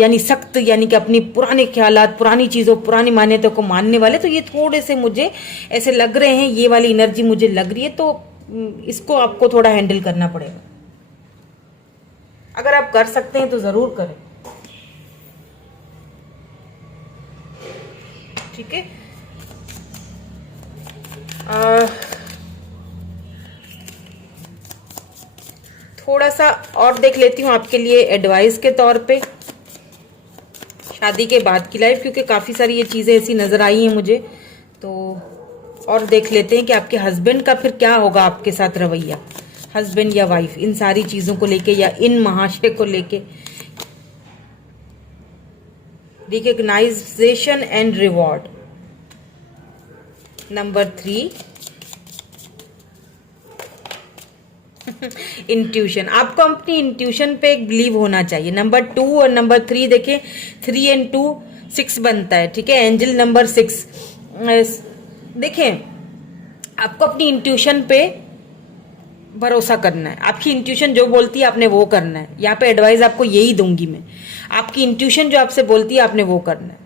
यानी सख्त, यानी कि अपनी पुराने ख्यालात, पुरानी चीजों, पुरानी मान्यताओं को मानने वाले। तो ये थोड़े से मुझे ऐसे लग रहे हैं, ये वाली एनर्जी मुझे लग रही है, तो इसको आपको थोड़ा हैंडल करना पड़ेगा। अगर आप कर सकते हैं तो जरूर करें, ठीक है। थोड़ा सा और देख लेती हूँ आपके लिए एडवाइस के तौर पे शादी के बाद की लाइफ, क्योंकि काफी सारी ये चीजें ऐसी नजर आई हैं मुझे। तो और देख लेते हैं कि आपके हस्बैंड का फिर क्या होगा आपके साथ रवैया, हस्बैंड या वाइफ, इन सारी चीजों को लेके या इन महाशय को लेके। Recognisation and reward, number 3 intuition, आपको अपनी इंट्यूशन पे एक बिलीव होना चाहिए। नंबर 2 और नंबर 3 देखें, 3 and 2 6 बनता है, ठीक है, एंजल नंबर 6। देखें आपको अपनी इंट्यूशन पे भरोसा करना है, आपकी इंट्यूशन जो बोलती है आपने वो करना है। यहाँ पे एडवाइस आपको यही दूंगी मैं, आपकी इंट्यूशन जो आपसे बोलती है आपने वो करना है,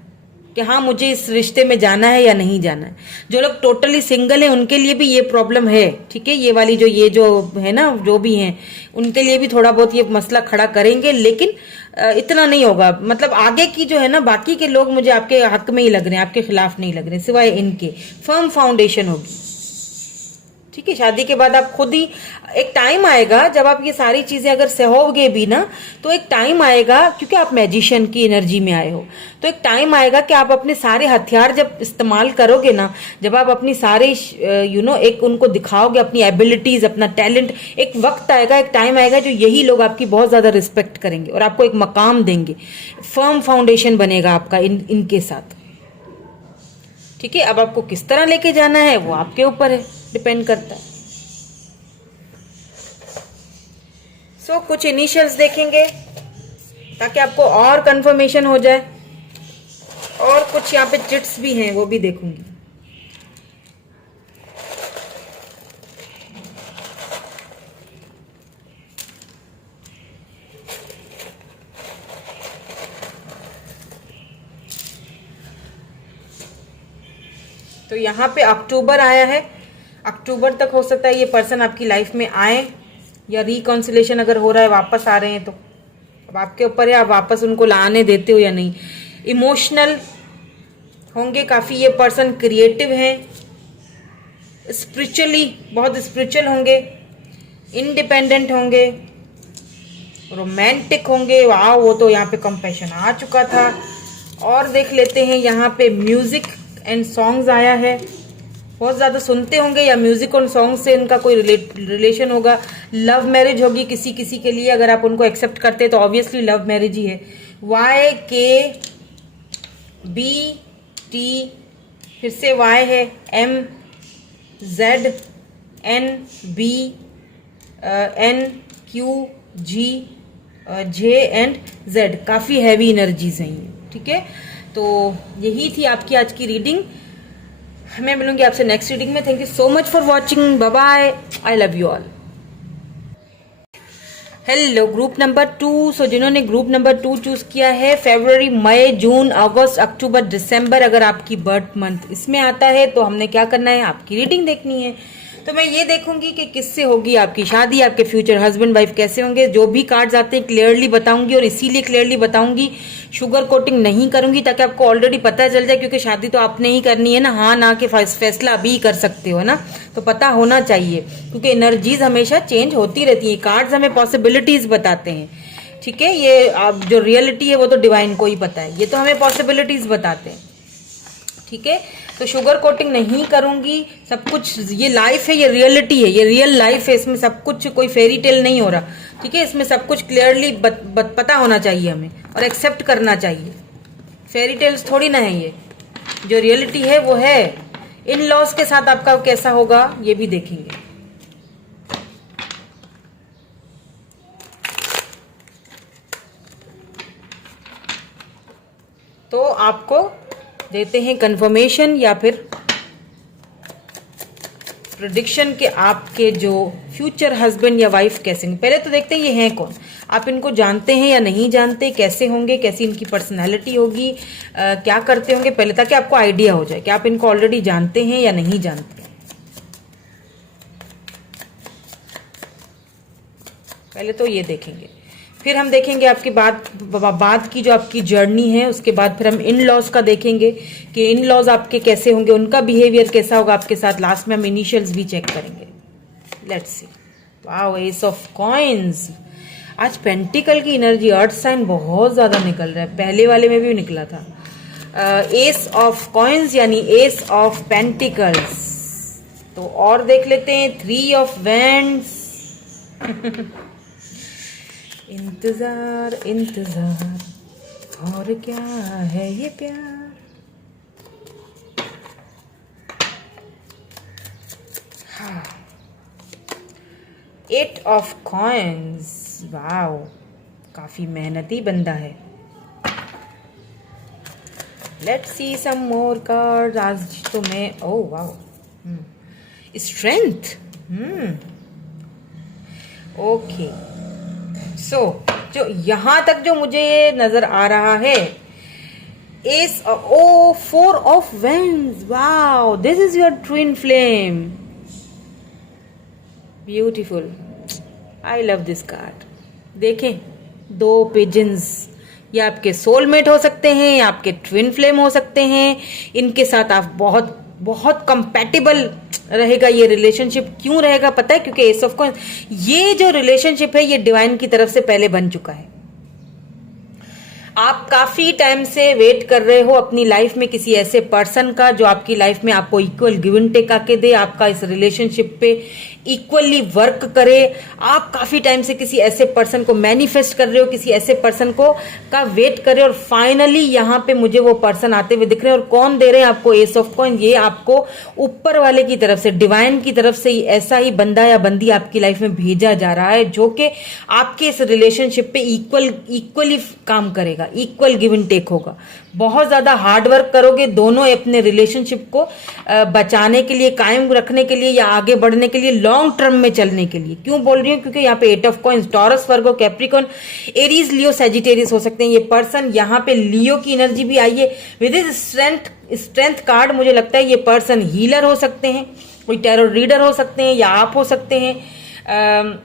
कि हाँ मुझे इस रिश्ते में जाना है या नहीं जाना है। जो लोग टोटली सिंगल है उनके लिए भी ये प्रॉब्लम है, ठीक है, ये वाली ये जो है ना, जो भी हैं उनके लिए भी थोड़ा बहुत ये मसला खड़ा करेंगे, लेकिन इतना नहीं होगा। मतलब आगे की जो है ना, बाकी के लोग मुझे आपके हक में ही लग रहे हैं, आपके खिलाफ नहीं लग रहे, सिवाय इनके। फर्म फाउंडेशन होगी, ठीक है। शादी के बाद आप खुद ही, एक टाइम आएगा जब आप ये सारी चीजें अगर सहोगे भी ना, तो एक टाइम आएगा, क्योंकि आप मैजिशियन की एनर्जी में आए हो, तो एक टाइम आएगा कि आप अपने सारे हथियार जब इस्तेमाल करोगे ना, जब आप अपनी सारे एक उनको दिखाओगे अपनी एबिलिटीज, अपना टैलेंट, एक वक्त आएगा, एक टाइम आएगा जो यही लोग आपकी बहुत ज्यादा रिस्पेक्ट करेंगे और आपको एक मकाम देंगे। फर्म फाउंडेशन बनेगा आपका इनके साथ, ठीक है। अब आपको किस तरह लेके जाना है वो आपके ऊपर है, डिपेंड करता है। सो कुछ इनिशियल्स देखेंगे ताकि आपको और कंफर्मेशन हो जाए, और कुछ यहाँ पे चिट्स भी हैं वो भी देखूंगी। तो यहाँ पे अक्टूबर आया है, अक्टूबर तक हो सकता है ये पर्सन आपकी लाइफ में आए, या रिकॉन्सिलेशन अगर हो रहा है, वापस आ रहे हैं, तो अब आपके ऊपर है आप वापस उनको लाने देते हो या नहीं। इमोशनल होंगे काफी ये पर्सन, क्रिएटिव हैं, स्पिरिचुअली बहुत स्पिरिचुअल होंगे, इंडिपेंडेंट होंगे, रोमांटिक होंगे। वाह, वो तो यहाँ पे कंपैशन आ चुका था। और देख लेते हैं, यहाँ पे म्यूजिक एंड सॉन्ग्स आया है, बहुत ज्यादा सुनते होंगे या म्यूजिक और सॉन्ग से इनका कोई रिलेशन होगा। लव मैरिज होगी किसी किसी के लिए, अगर आप उनको एक्सेप्ट करते हैं तो ऑब्वियसली लव मैरिज ही है। YKBT, फिर से Y है, MZNBNQGJ एंड Z, काफी हैवी एनर्जीज हैं ये, ठीक है। तो यही थी आपकी आज की रीडिंग। मैं मिलूंगी आपसे नेक्स्ट रीडिंग में। Thank you so much for watching, bye bye, I love you all. Hello group number 2। सो जिन्होंने ग्रुप नंबर 2 चूज किया है, फरवरी, मई, जून, अगस्त, अक्टूबर, दिसंबर, अगर आपकी बर्थ मंथ इसमें आता है तो हमने क्या करना है, आपकी रीडिंग देखनी है। तो मैं ये देखूंगी कि किससे होगी आपकी शादी, आपके फ्यूचर हस्बैंड वाइफ कैसे होंगे। जो भी कार्ड्स आते हैं क्लियरली बताऊंगी, और इसीलिए क्लियरली बताऊंगी, शुगर कोटिंग नहीं करूंगी, ताकि आपको ऑलरेडी पता चल जाए, क्योंकि शादी तो आपने ही करनी है ना, हाँ ना के फैसला अभी कर सकते हो ना, तो पता होना चाहिए, क्योंकि एनर्जीज हमेशा चेंज होती रहती है। कार्ड्स हमें पॉसिबिलिटीज बताते हैं, ठीक है। ये अब जो रियलिटी है वो तो डिवाइन को ही पता है, ये तो हमें पॉसिबिलिटीज बताते हैं, ठीक है। तो शुगर कोटिंग नहीं करूंगी, सब कुछ ये लाइफ है, ये रियलिटी है, ये रियल लाइफ है, इसमें सब कुछ कोई फेरी टेल नहीं हो रहा, ठीक है। इसमें सब कुछ क्लियरली पता होना चाहिए हमें, और एक्सेप्ट करना चाहिए। फेरी टेल्स थोड़ी ना है ये, जो रियलिटी है वो है। इन लॉज के साथ आपका कैसा होगा ये भी देखेंगे। तो आपको देते हैं कंफर्मेशन या फिर प्रेडिक्शन के आपके जो फ्यूचर हस्बैंड या वाइफ कैसे होंगे। पहले तो देखते हैं ये हैं कौन, आप इनको जानते हैं या नहीं जानते, कैसे होंगे, कैसी इनकी पर्सनालिटी होगी, क्या करते होंगे पहले, ताकि आपको आइडिया हो जाए कि आप इनको ऑलरेडी जानते हैं या नहीं जानते। पहले तो ये देखेंगे, फिर हम देखेंगे आपके बाद की जो आपकी जर्नी है, उसके बाद फिर हम इन लॉज का देखेंगे कि इन लॉज आपके कैसे होंगे, उनका बिहेवियर कैसा होगा आपके साथ। लास्ट में हम इनिशियल्स भी चेक करेंगे। Let's see. Wow, S of coins. आज पेंटिकल की एनर्जी, अर्थ साइन बहुत ज्यादा निकल रहा है, पहले वाले में भी निकला था। एस ऑफ कॉइन्स यानी एस ऑफ पेंटिकल्स। तो और देख लेते हैं, 3 ऑफ वैंड्स। इंतजार इंतजार और क्या है ये प्यार। हाँ, 8 ऑफ कॉइन्स। वाओ, काफी मेहनती बंदा है। Let's see some more card. आज तो मैं, oh wow, strength. Okay, so जो यहां तक जो मुझे नजर आ रहा है, Ace of, oh, Four of Wands. Wow, this is your twin flame. Beautiful. I love this card. देखें, दो पिजन्स, ये आपके सोलमेट हो सकते हैं, आपके ट्विन फ्लेम हो सकते हैं। इनके साथ आप बहुत बहुत कंपैटिबल रहेगा ये रिलेशनशिप। क्यों रहेगा पता है? क्योंकि एस ऑफ कॉइंस, ये जो रिलेशनशिप है ये डिवाइन की तरफ से पहले बन चुका है। आप काफी टाइम से वेट कर रहे हो अपनी लाइफ में किसी ऐसे पर्सन का जो आपकी लाइफ में आपको इक्वल गिव एंड टेक आके दे, आपका इस रिलेशनशिप पे इक्वली वर्क करे। आप काफी टाइम से किसी ऐसे पर्सन को मैनिफेस्ट कर रहे हो, किसी ऐसे पर्सन को का वेट कर रहे हो, और फाइनली यहाँ पे मुझे वो पर्सन आते हुए दिख रहे हैं। और कौन दे रहे हैं आपको? S of coin. ये आपको ऊपर वाले की तरफ से, डिवाइन की तरफ से ऐसा ही बंदा या बंदी आपकी लाइफ में भेजा जा रहा है जो कि आपके इस रिलेशनशिप पे इक्वली काम करेगा, इक्वल गिव एंड टेक होगा। बहुत ज्यादा हार्ड वर्क करोगे दोनों अपने रिलेशनशिप को बचाने के लिए, कायम रखने के लिए, या आगे बढ़ने के लिए, लॉन्ग टर्म में चलने के लिए। क्यों बोल रही हूँ? क्योंकि यहाँ पे eight of coins, Taurus, Virgo, Capricorn, Aries, Leo, Sagittarius हो सकते हैं ये पर्सन। यहाँ पे लियो की एनर्जी भी आई है विद इज स्ट्रेंथ कार्ड। मुझे लगता है ये पर्सन हीलर हो सकते हैं, कोई टैरो रीडर हो सकते हैं, या आप हो सकते हैं।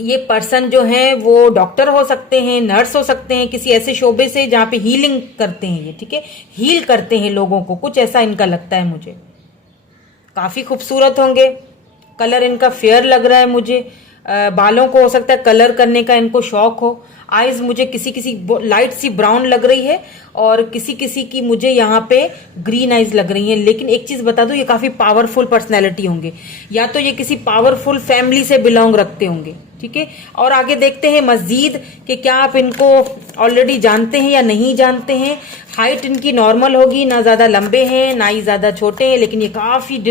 ये पर्सन जो है वो डॉक्टर हो सकते हैं, नर्स हो सकते हैं, किसी ऐसे शोबे से जहाँ पे हीलिंग करते हैं ये, ठीक है, हील करते हैं लोगों को, कुछ ऐसा इनका लगता है मुझे। काफी खूबसूरत होंगे, कलर इनका फेयर लग रहा है मुझे। बालों को हो सकता है कलर करने का इनको शौक हो। आईज मुझे किसी किसी लाइट सी ब्राउन लग रही है, और किसी किसी की मुझे यहाँ पे ग्रीन आईज लग रही हैं। लेकिन एक चीज बता दूं, ये काफी पावरफुल पर्सनैलिटी होंगे, या तो ये किसी पावरफुल फैमिली से बिलोंग रखते होंगे, ठीक है। और आगे देखते हैं मजीद कि क्या आप इनको ऑलरेडी जानते हैं या नहीं जानते हैं। हाइट इनकी नॉर्मल होगी, ना ज्यादा लंबे हैं ना ही ज्यादा छोटे हैं, लेकिन ये काफी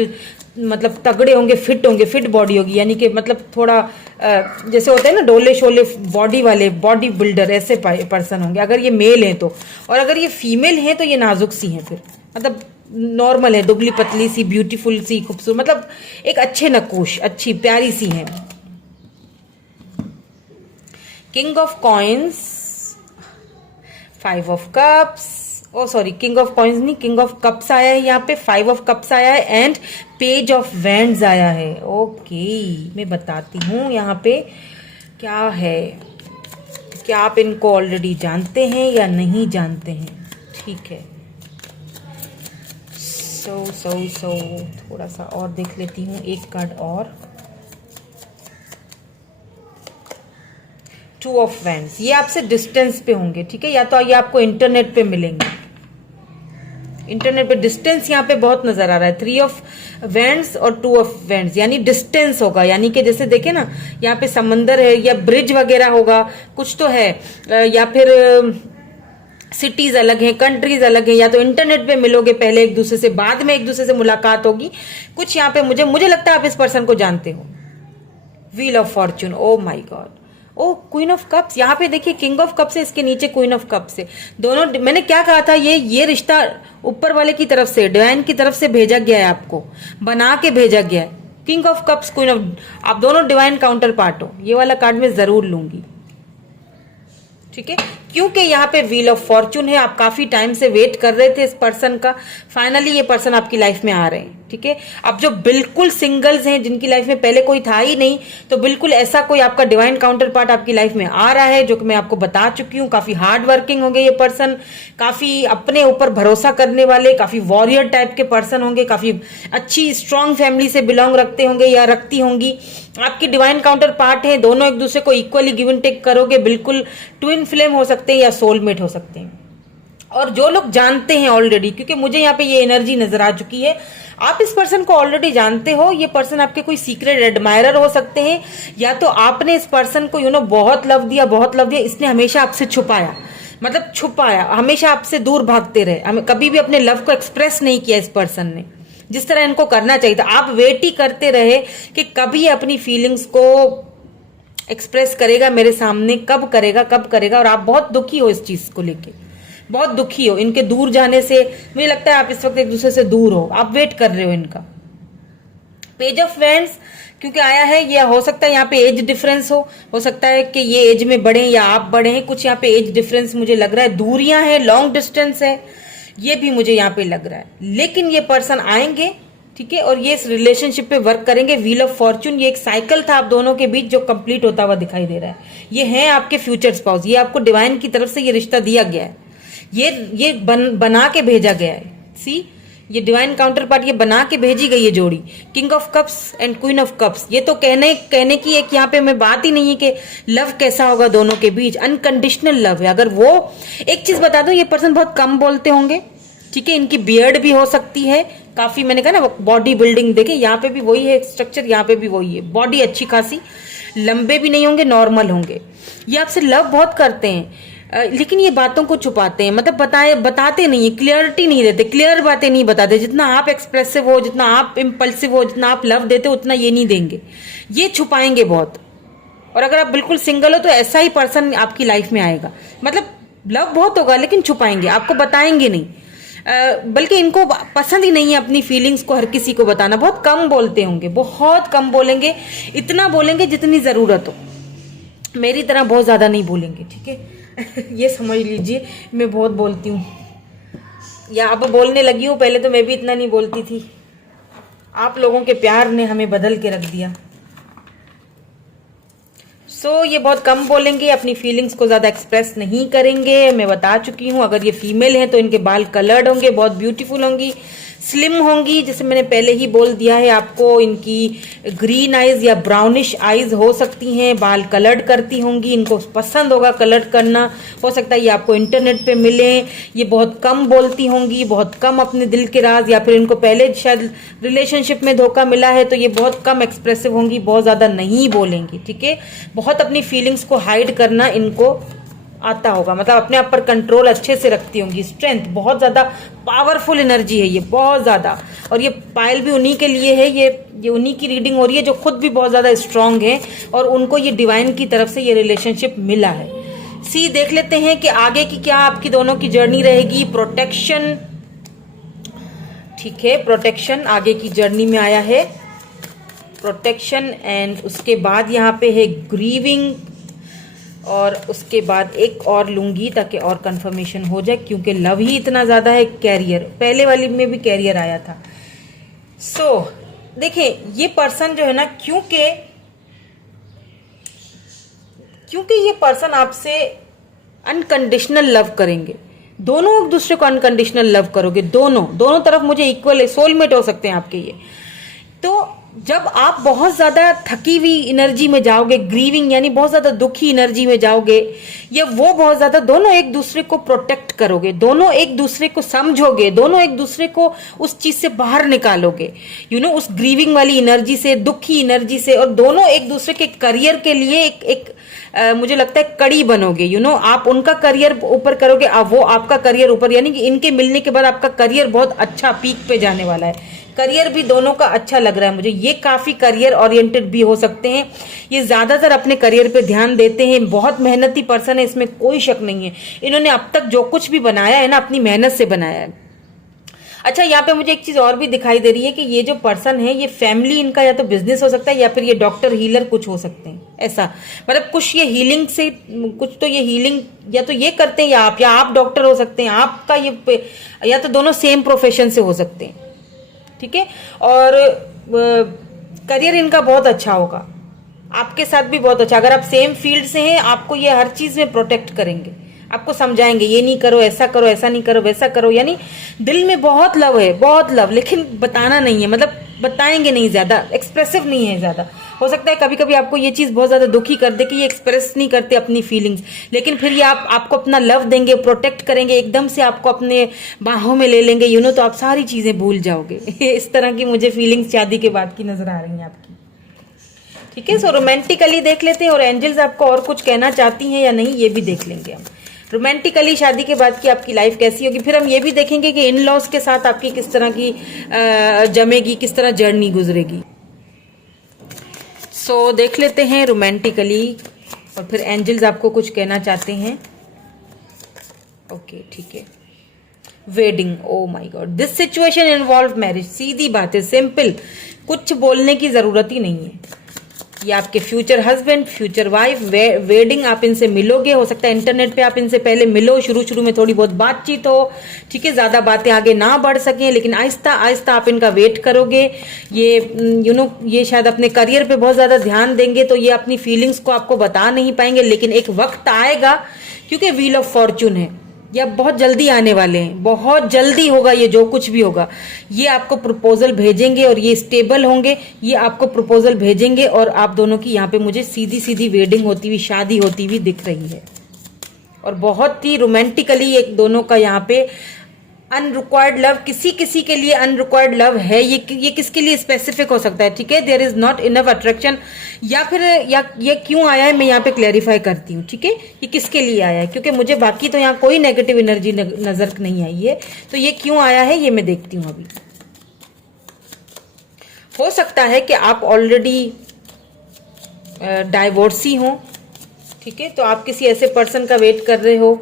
मतलब तगड़े होंगे, फिट बॉडी होगी। यानी कि मतलब थोड़ा जैसे होता है ना डोले शोले बॉडी वाले, बॉडी बिल्डर, ऐसे पर्सन होंगे अगर ये मेल हैं तो। और अगर ये फीमेल हैं तो ये नाजुक सी हैं, फिर मतलब नॉर्मल है, दुबली पतली सी, ब्यूटीफुल सी, खूबसूरत, मतलब एक अच्छे नकूश, अच्छी प्यारी सी हैं। King of coins, 5 of cups, oh sorry king of coins नहीं, किंग ऑफ कप्स आया है यहाँ पे, 5 ऑफ कप्स आया है, एंड पेज ऑफ वैंड्स आया है। ओके, मैं बताती हूँ यहाँ पे क्या है। क्या आप इनको ऑलरेडी जानते हैं या नहीं जानते हैं? ठीक है, सो थोड़ा सा और देख लेती हूँ, एक कार्ड और। 2 ऑफ वैंड्स, ये आपसे डिस्टेंस पे होंगे, ठीक है, या तो ये आपको इंटरनेट पे मिलेंगे। इंटरनेट पे डिस्टेंस यहाँ पे बहुत नजर आ रहा है। 3 ऑफ वैंड्स और 2 ऑफ वैंड्स, यानी डिस्टेंस होगा। यानी कि जैसे देखे ना, यहाँ पे समंदर है या ब्रिज वगैरह होगा, कुछ तो है, या फिर सिटीज अलग हैं, कंट्रीज अलग हैं, या तो इंटरनेट पे मिलोगे पहले एक दूसरे से, बाद में एक दूसरे से मुलाकात होगी। कुछ यहाँ पे मुझे लगता है आप इस पर्सन को जानते हो। Wheel of fortune, oh my god, oh queen of cups, यहाँ पे देखिए किंग ऑफ कप्स है, इसके नीचे क्वीन ऑफ कप्स है। दोनों, मैंने क्या कहा था, ये रिश्ता ऊपर वाले की तरफ से, डिवाइन की तरफ से भेजा गया है, आपको बना के भेजा गया है। King of cups, queen of, आप दोनों डिवाइन काउंटर पार्ट हो। ये वाला कार्ड मैं जरूर लूंगी, ठीक है, क्योंकि यहाँ पे व्हील ऑफ फॉर्च्यून है। आप काफी टाइम से वेट कर रहे थे इस पर्सन का, फाइनली ये पर्सन आपकी लाइफ में आ रहे हैं, ठीक है। अब जो बिल्कुल सिंगल्स हैं, जिनकी लाइफ में पहले कोई था ही नहीं, तो बिल्कुल ऐसा कोई आपका डिवाइन काउंटर पार्ट आपकी लाइफ में आ रहा है, जो कि मैं आपको बता चुकी हूँ। काफी हार्ड वर्किंग होंगे ये पर्सन, काफी अपने ऊपर भरोसा करने वाले, काफी वॉरियर टाइप के पर्सन होंगे, काफी अच्छी स्ट्रांग फैमिली से बिलोंग रखते होंगे या रखती होंगी। आपकी डिवाइन काउंटर पार्ट है, दोनों एक दूसरे को इक्वली गिव एंड टेक करोगे, बिल्कुल ट्विन फ्लेम हो सकते हैं या सोलमेट हो सकते हैं। और जो लोग जानते हैं ऑलरेडी, क्योंकि मुझे यहाँ पे ये एनर्जी नजर आ चुकी है, आप इस पर्सन को ऑलरेडी जानते हो। ये पर्सन आपके कोई सीक्रेट एडमायरर हो सकते हैं, या तो आपने इस पर्सन को बहुत लव दिया, इसने हमेशा आपसे छुपाया, मतलब छुपाया, हमेशा आपसे दूर भागते रहे, कभी भी अपने लव को एक्सप्रेस नहीं किया इस पर्सन ने, जिस तरह इनको करना चाहिए था। आप वेट ही करते रहे कि कभी अपनी फीलिंग्स को एक्सप्रेस करेगा मेरे सामने, कब करेगा, और आप बहुत दुखी हो इस चीज को लेके, बहुत दुखी हो इनके दूर जाने से। मुझे लगता है आप इस वक्त एक दूसरे से दूर हो, आप वेट कर रहे हो इनका। पेज ऑफ वैंड्स क्योंकि आया है, ये हो सकता है यहाँ पे एज डिफरेंस हो सकता है कि ये एज में बड़े हैं या आप बड़े हैं, कुछ यहाँ पे एज डिफरेंस मुझे लग रहा है, दूरियां हैं, लॉन्ग डिस्टेंस है, ये भी मुझे यहाँ पे लग रहा है। लेकिन ये पर्सन आएंगे, ठीक है, और ये इस रिलेशनशिप पे वर्क करेंगे। व्हील ऑफ फॉर्च्यून, ये एक साइकिल था आप दोनों के बीच जो कंप्लीट होता हुआ दिखाई दे रहा है। ये है आपके फ्यूचर स्पाउस, ये आपको डिवाइन की तरफ से ये रिश्ता दिया गया है, ये बना के भेजा गया है। सी, ये डिवाइन काउंटर पार्ट ये बना के भेजी गई है जोड़ी, king of cups and queen of cups. ये तो कहने की एक यहाँ पे मैं बात ही नहीं है कि लव कैसा होगा दोनों के बीच, अनकंडीशनल लव है। अगर वो, एक चीज बता दो, ये पर्सन बहुत कम बोलते होंगे, ठीक है, इनकी बियर्ड भी हो सकती है काफी, मैंने कहा ना बॉडी बिल्डिंग, देखे यहाँ पे भी वही है स्ट्रक्चर, यहाँ पे भी वही है, बॉडी अच्छी खासी, लंबे भी नहीं होंगे, नॉर्मल होंगे। ये आपसे लव बहुत करते हैं, लेकिन ये बातों को छुपाते हैं, मतलब बताते नहीं है, क्लियरिटी नहीं देते, क्लियर बातें नहीं बताते। जितना आप एक्सप्रेसिव हो, जितना आप इम्पल्सिव हो, जितना आप लव देते हो, उतना ये नहीं देंगे, ये छुपाएंगे बहुत। और अगर आप बिल्कुल सिंगल हो तो ऐसा ही पर्सन आपकी लाइफ में आएगा, मतलब लव बहुत होगा लेकिन छुपाएंगे, आपको बताएंगे नहीं। बल्कि इनको पसंद ही नहीं है अपनी फीलिंग्स को हर किसी को बताना, बहुत कम बोलते होंगे, बहुत कम बोलेंगे, इतना बोलेंगे जितनी जरूरत हो, मेरी तरह बहुत ज्यादा नहीं बोलेंगे, ठीक है। ये समझ लीजिए मैं बहुत बोलती हूँ, या अब बोलने लगी हूँ, पहले तो मैं भी इतना नहीं बोलती थी, आप लोगों के प्यार ने हमें बदल के रख दिया। ये बहुत कम बोलेंगे, अपनी फीलिंग्स को ज्यादा एक्सप्रेस नहीं करेंगे, मैं बता चुकी हूँ। अगर ये फीमेल है तो इनके बाल कलर्ड होंगे, बहुत ब्यूटीफुल होंगी, स्लिम होंगी, जैसे मैंने पहले ही बोल दिया है आपको। इनकी ग्रीन आईज या ब्राउनिश आईज हो सकती हैं, बाल कलर्ड करती होंगी, इनको पसंद होगा कलर्ड करना, हो सकता है ये आपको इंटरनेट पे मिले। ये बहुत कम बोलती होंगी, बहुत कम अपने दिल के राज, या फिर इनको पहले शायद रिलेशनशिप में धोखा मिला है तो ये बहुत कम एक्सप्रेसिव होंगी, बहुत ज्यादा नहीं बोलेंगी, ठीक है। बहुत अपनी फीलिंग्स को हाइड करना इनको आता होगा, मतलब अपने आप पर कंट्रोल अच्छे से रखती होंगी। स्ट्रेंथ, बहुत ज्यादा पावरफुल एनर्जी है ये, बहुत ज्यादा। और ये पायल भी उन्हीं के लिए है, ये उन्हीं की रीडिंग हो रही है जो खुद भी बहुत ज्यादा स्ट्रांग है और उनको ये डिवाइन की तरफ से ये रिलेशनशिप मिला है। सी, देख लेते हैं कि आगे की क्या आपकी दोनों की जर्नी रहेगी। प्रोटेक्शन, ठीक है, प्रोटेक्शन आगे की जर्नी में आया है, प्रोटेक्शन। एंड उसके बाद यहाँ पे है ग्रीविंग, और उसके बाद एक और लूंगी ताकि और कंफर्मेशन हो जाए, क्योंकि लव ही इतना ज्यादा है। कैरियर, पहले वाली में भी कैरियर आया था। देखें ये पर्सन जो है ना, क्योंकि ये पर्सन आपसे अनकंडीशनल लव करेंगे, दोनों एक दूसरे को अनकंडीशनल लव करोगे, दोनों तरफ मुझे इक्वल है, सोलमेट हो सकते हैं आपके ये। तो जब आप बहुत ज्यादा थकी हुई एनर्जी में जाओगे, ग्रीविंग यानी बहुत ज्यादा दुखी एनर्जी में जाओगे, या वो बहुत ज्यादा, दोनों एक दूसरे को प्रोटेक्ट करोगे, दोनों एक दूसरे को समझोगे, दोनों एक दूसरे को उस चीज से बाहर निकालोगे, उस ग्रीविंग वाली एनर्जी से, दुखी एनर्जी से, और दोनों एक दूसरे के करियर के लिए एक मुझे लगता है कड़ी बनोगे। आप उनका करियर ऊपर करोगे, वो आपका करियर ऊपर, यानी कि इनके मिलने के बाद आपका करियर बहुत अच्छा पीक पे जाने वाला है। करियर भी दोनों का अच्छा लग रहा है मुझे, ये काफी करियर ओरिएंटेड भी हो सकते हैं, ये ज्यादातर अपने करियर पे ध्यान देते हैं, बहुत मेहनती पर्सन है, इसमें कोई शक नहीं है। इन्होंने अब तक जो कुछ भी बनाया है ना, अपनी मेहनत से बनाया है। अच्छा, यहाँ पे मुझे एक चीज और भी दिखाई दे रही है कि ये जो पर्सन है, ये फैमिली इनका या तो बिजनेस हो सकता है, या फिर ये डॉक्टर हीलर कुछ हो सकते हैं, ऐसा मतलब कुछ ये हीलिंग से, कुछ तो ये हीलिंग या तो ये करते हैं, या आप डॉक्टर हो सकते हैं, आपका ये, या तो दोनों सेम प्रोफेशन से हो सकते हैं, ठीक है। और करियर इनका बहुत अच्छा होगा, आपके साथ भी बहुत अच्छा। अगर आप सेम फील्ड से हैं, आपको ये हर चीज में प्रोटेक्ट करेंगे, आपको समझाएंगे, ये नहीं करो, ऐसा करो, ऐसा नहीं करो, वैसा करो। यानी दिल में बहुत लव है, बहुत लव, लेकिन बताना नहीं है, मतलब बताएंगे नहीं, ज्यादा एक्सप्रेसिव नहीं है ज्यादा। हो सकता है कभी कभी आपको ये चीज बहुत ज्यादा दुखी कर दे कि ये एक्सप्रेस नहीं करते अपनी फीलिंग्स, लेकिन फिर ये आपको अपना लव देंगे, प्रोटेक्ट करेंगे, एकदम से आपको अपने बाहों में ले लेंगे, तो आप सारी चीजें भूल जाओगे। इस तरह की मुझे फीलिंग्स शादी के बाद की नजर आ रही हैं आपकी, ठीक है। रोमांटिकली देख लेते हैं, और एंजल्स आपको और कुछ कहना चाहती हैं या नहीं, ये भी देख लेंगे हम। रोमांटिकली शादी के बाद की आपकी लाइफ कैसी होगी, फिर हम ये भी देखेंगे कि इन लॉज के साथ आपकी किस तरह की जमेगी, किस तरह जर्नी गुजरेगी। देख लेते हैं रोमांटिकली, और फिर एंजल्स आपको कुछ कहना चाहते हैं। ओके, ठीक है। Wedding, oh my God, this situation involve marriage. सीधी बात है, सिंपल, कुछ बोलने की जरूरत ही नहीं है। ये आपके future husband, future wife, wedding, आप इनसे मिलोगे। हो सकता है इंटरनेट पे आप इनसे पहले मिलो, शुरू शुरू में थोड़ी बहुत बातचीत हो, ठीक है, ज्यादा बातें आगे ना बढ़ सकें, लेकिन आहिस्ता आहिस्ता आप इनका वेट करोगे। ये ये शायद अपने करियर पे बहुत ज्यादा ध्यान देंगे, तो ये अपनी फीलिंग्स को आपको बता नहीं पाएंगे, लेकिन एक वक्त आएगा, क्योंकि व्हील ऑफ फॉर्चून है, ये अब बहुत जल्दी आने वाले हैं, बहुत जल्दी होगा ये जो कुछ भी होगा। ये आपको प्रपोजल भेजेंगे और ये स्टेबल होंगे, ये आपको प्रपोजल भेजेंगे और आप दोनों की यहाँ पे मुझे सीधी सीधी वेडिंग होती हुई, शादी होती हुई दिख रही है। और बहुत ही रोमांटिकली एक दोनों का यहाँ पे अनरिक्वायर्ड लव, किसी किसी के लिए अनरिक्वायर्ड लव है। ये किसके लिए स्पेसिफिक हो सकता है, ठीक है। There is not enough attraction, या फिर ये क्यों आया है मैं यहाँ पे क्लैरिफाई करती हूँ, ठीक है। ये किसके लिए आया है, क्योंकि मुझे बाकी तो यहाँ कोई नेगेटिव एनर्जी नजर नहीं आई है, तो ये क्यों आया है ये मैं देखती हूँ अभी। हो सकता है कि आप ऑलरेडी डाइवोर्सी हो, ठीक है, तो आप किसी ऐसे पर्सन का वेट कर रहे हो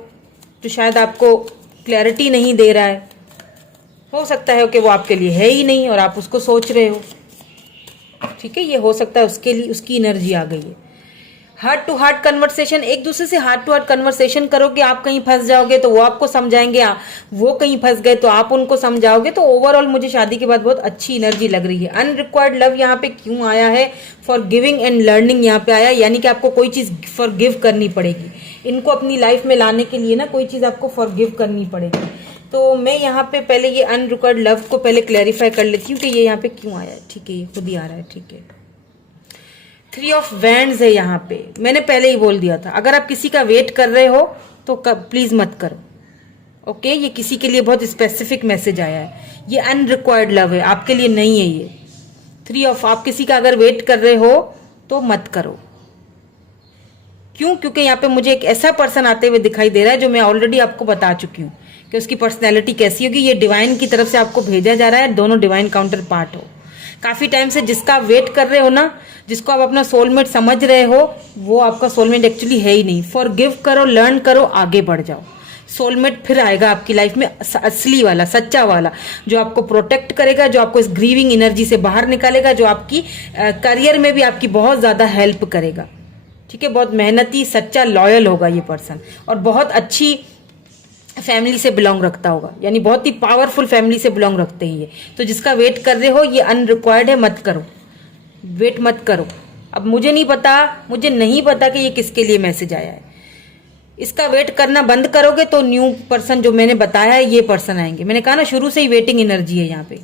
जो शायद आपको क्लैरिटी नहीं दे रहा है। हो सकता है कि वो आपके लिए है ही नहीं और आप उसको सोच रहे हो, ठीक है। ये हो सकता है उसके लिए उसकी एनर्जी आ गई है। हार्ट टू हार्ट कन्वर्सेशन, एक दूसरे से हार्ट टू हार्ट कन्वर्सेशन करोगे। आप कहीं फंस जाओगे तो वो आपको समझाएंगे, वो कहीं फंस गए तो आप उनको समझाओगे। तो ओवरऑल मुझे शादी के बाद बहुत अच्छी एनर्जी लग रही है। अनरिक्वायर्ड लव यहाँ पे क्यों आया है, फॉर गिविंग एंड लर्निंग यहाँ पे आया, यानी कि आपको कोई चीज फॉर गिव करनी पड़ेगी। इनको अपनी लाइफ में लाने के लिए ना कोई चीज आपको फॉर गिव करनी पड़ेगी। तो मैं यहाँ पे पहले ये अनरिक्वायर्ड लव को पहले क्लैरिफाई कर लेती हूँ कि ये यहाँ पे क्यों आया है, ठीक है, ये खुद ही आ रहा है, ठीक है। 3 ऑफ वैंड्स है यहाँ पे, मैंने पहले ही बोल दिया था, अगर आप किसी का वेट कर रहे हो तो प्लीज मत करो, ओके। ये किसी के लिए बहुत स्पेसिफिक मैसेज आया है, ये अनरिक्वायर्ड लव है, आपके लिए नहीं है ये। 3 ऑफ, आप किसी का अगर वेट कर रहे हो तो मत करो। क्यों, क्योंकि यहाँ पे मुझे एक ऐसा पर्सन आते हुए दिखाई दे रहा है जो मैं ऑलरेडी आपको बता चुकी हूँ कि उसकी पर्सनैलिटी कैसी होगी। ये डिवाइन की तरफ से आपको भेजा जा रहा है, दोनों डिवाइन काउंटर पार्ट हो। काफी टाइम से जिसका आप वेट कर रहे हो ना, जिसको आप अपना सोलमेट समझ रहे हो, वो आपका सोलमेट एक्चुअली है ही नहीं। फॉरगिव करो, लर्न करो, आगे बढ़ जाओ। सोलमेट फिर आएगा आपकी लाइफ में, असली वाला, सच्चा वाला, जो आपको प्रोटेक्ट करेगा, जो आपको इस ग्रीविंग एनर्जी से बाहर निकालेगा, जो आपकी करियर में भी आपकी बहुत ज्यादा हेल्प करेगा, ठीक है। बहुत मेहनती, सच्चा, लॉयल होगा ये पर्सन, और बहुत अच्छी फैमिली से बिलोंग रखता होगा, यानी बहुत ही पावरफुल फैमिली से बिलोंग रखते हैं ये। तो जिसका वेट कर रहे हो, ये अनरिक्वायर्ड है, मत करो, वेट मत करो। अब मुझे नहीं पता कि ये किसके लिए मैसेज आया है। इसका वेट करना बंद करोगे तो न्यू पर्सन जो मैंने बताया है, ये पर्सन आएंगे। मैंने कहा ना, शुरू से ही वेटिंग एनर्जी है यहाँ पे।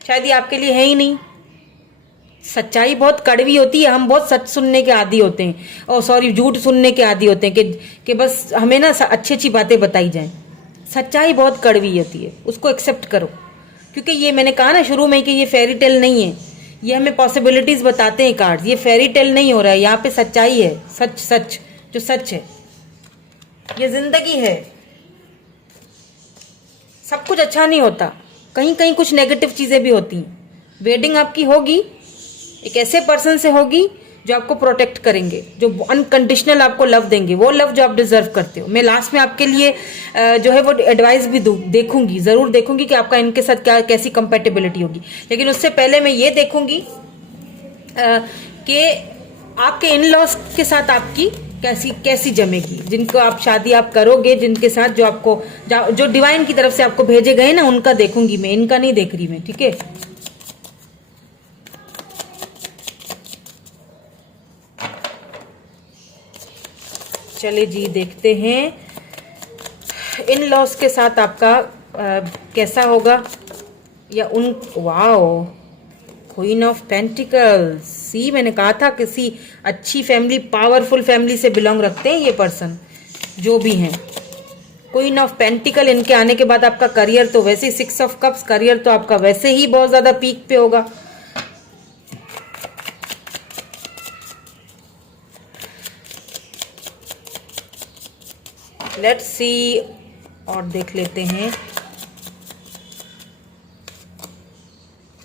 शायद ये आपके लिए है ही नहीं। सच्चाई बहुत कड़वी होती है, हम बहुत सच सुनने के आदी होते हैं, और सॉरी, झूठ सुनने के आदी होते हैं कि बस हमें ना अच्छी अच्छी बातें बताई जाएं। सच्चाई बहुत कड़वी होती है, उसको एक्सेप्ट करो। क्योंकि ये मैंने कहा ना शुरू में कि ये फेरी टेल नहीं है, ये हमें पॉसिबिलिटीज बताते हैं कार्ड्स। ये फेरी टेल नहीं हो रहा है, यहाँ पे सच्चाई है, सच सच जो सच है, ये जिंदगी है। सब कुछ अच्छा नहीं होता, कहीं कहीं कुछ नेगेटिव चीजें भी होती हैं। वेडिंग आपकी होगी, एक ऐसे पर्सन से होगी जो आपको प्रोटेक्ट करेंगे, जो अनकंडीशनल आपको लव देंगे, वो लव जो आप डिजर्व करते हो। मैं लास्ट में आपके लिए जो है वो एडवाइस भी देखूंगी, जरूर देखूंगी कि आपका इनके साथ क्या कैसी कंपेटेबिलिटी होगी। लेकिन उससे पहले मैं ये देखूंगी कि आपके इन लॉज के साथ आपकी कैसी जमेगी, जिनको आप शादी आप करोगे, जिनके साथ जो आपको जो डिवाइन की तरफ से आपको भेजे गए ना, उनका देखूंगी मैं, इनका नहीं देख रही मैं, ठीक है। चले जी, देखते हैं इन लॉस के साथ आपका कैसा होगा, या उन वाओ, क्वीन ऑफ पेंटिकल्स। सी, मैंने कहा था किसी अच्छी फैमिली, पावरफुल फैमिली से बिलोंग रखते हैं ये पर्सन, जो भी हैं। क्वीन ऑफ पेंटिकल, इनके आने के बाद आपका करियर तो वैसे ही 6 ऑफ कप्स, करियर तो आपका वैसे ही बहुत ज्यादा पीक पे होगा। लेट्स सी, और देख लेते हैं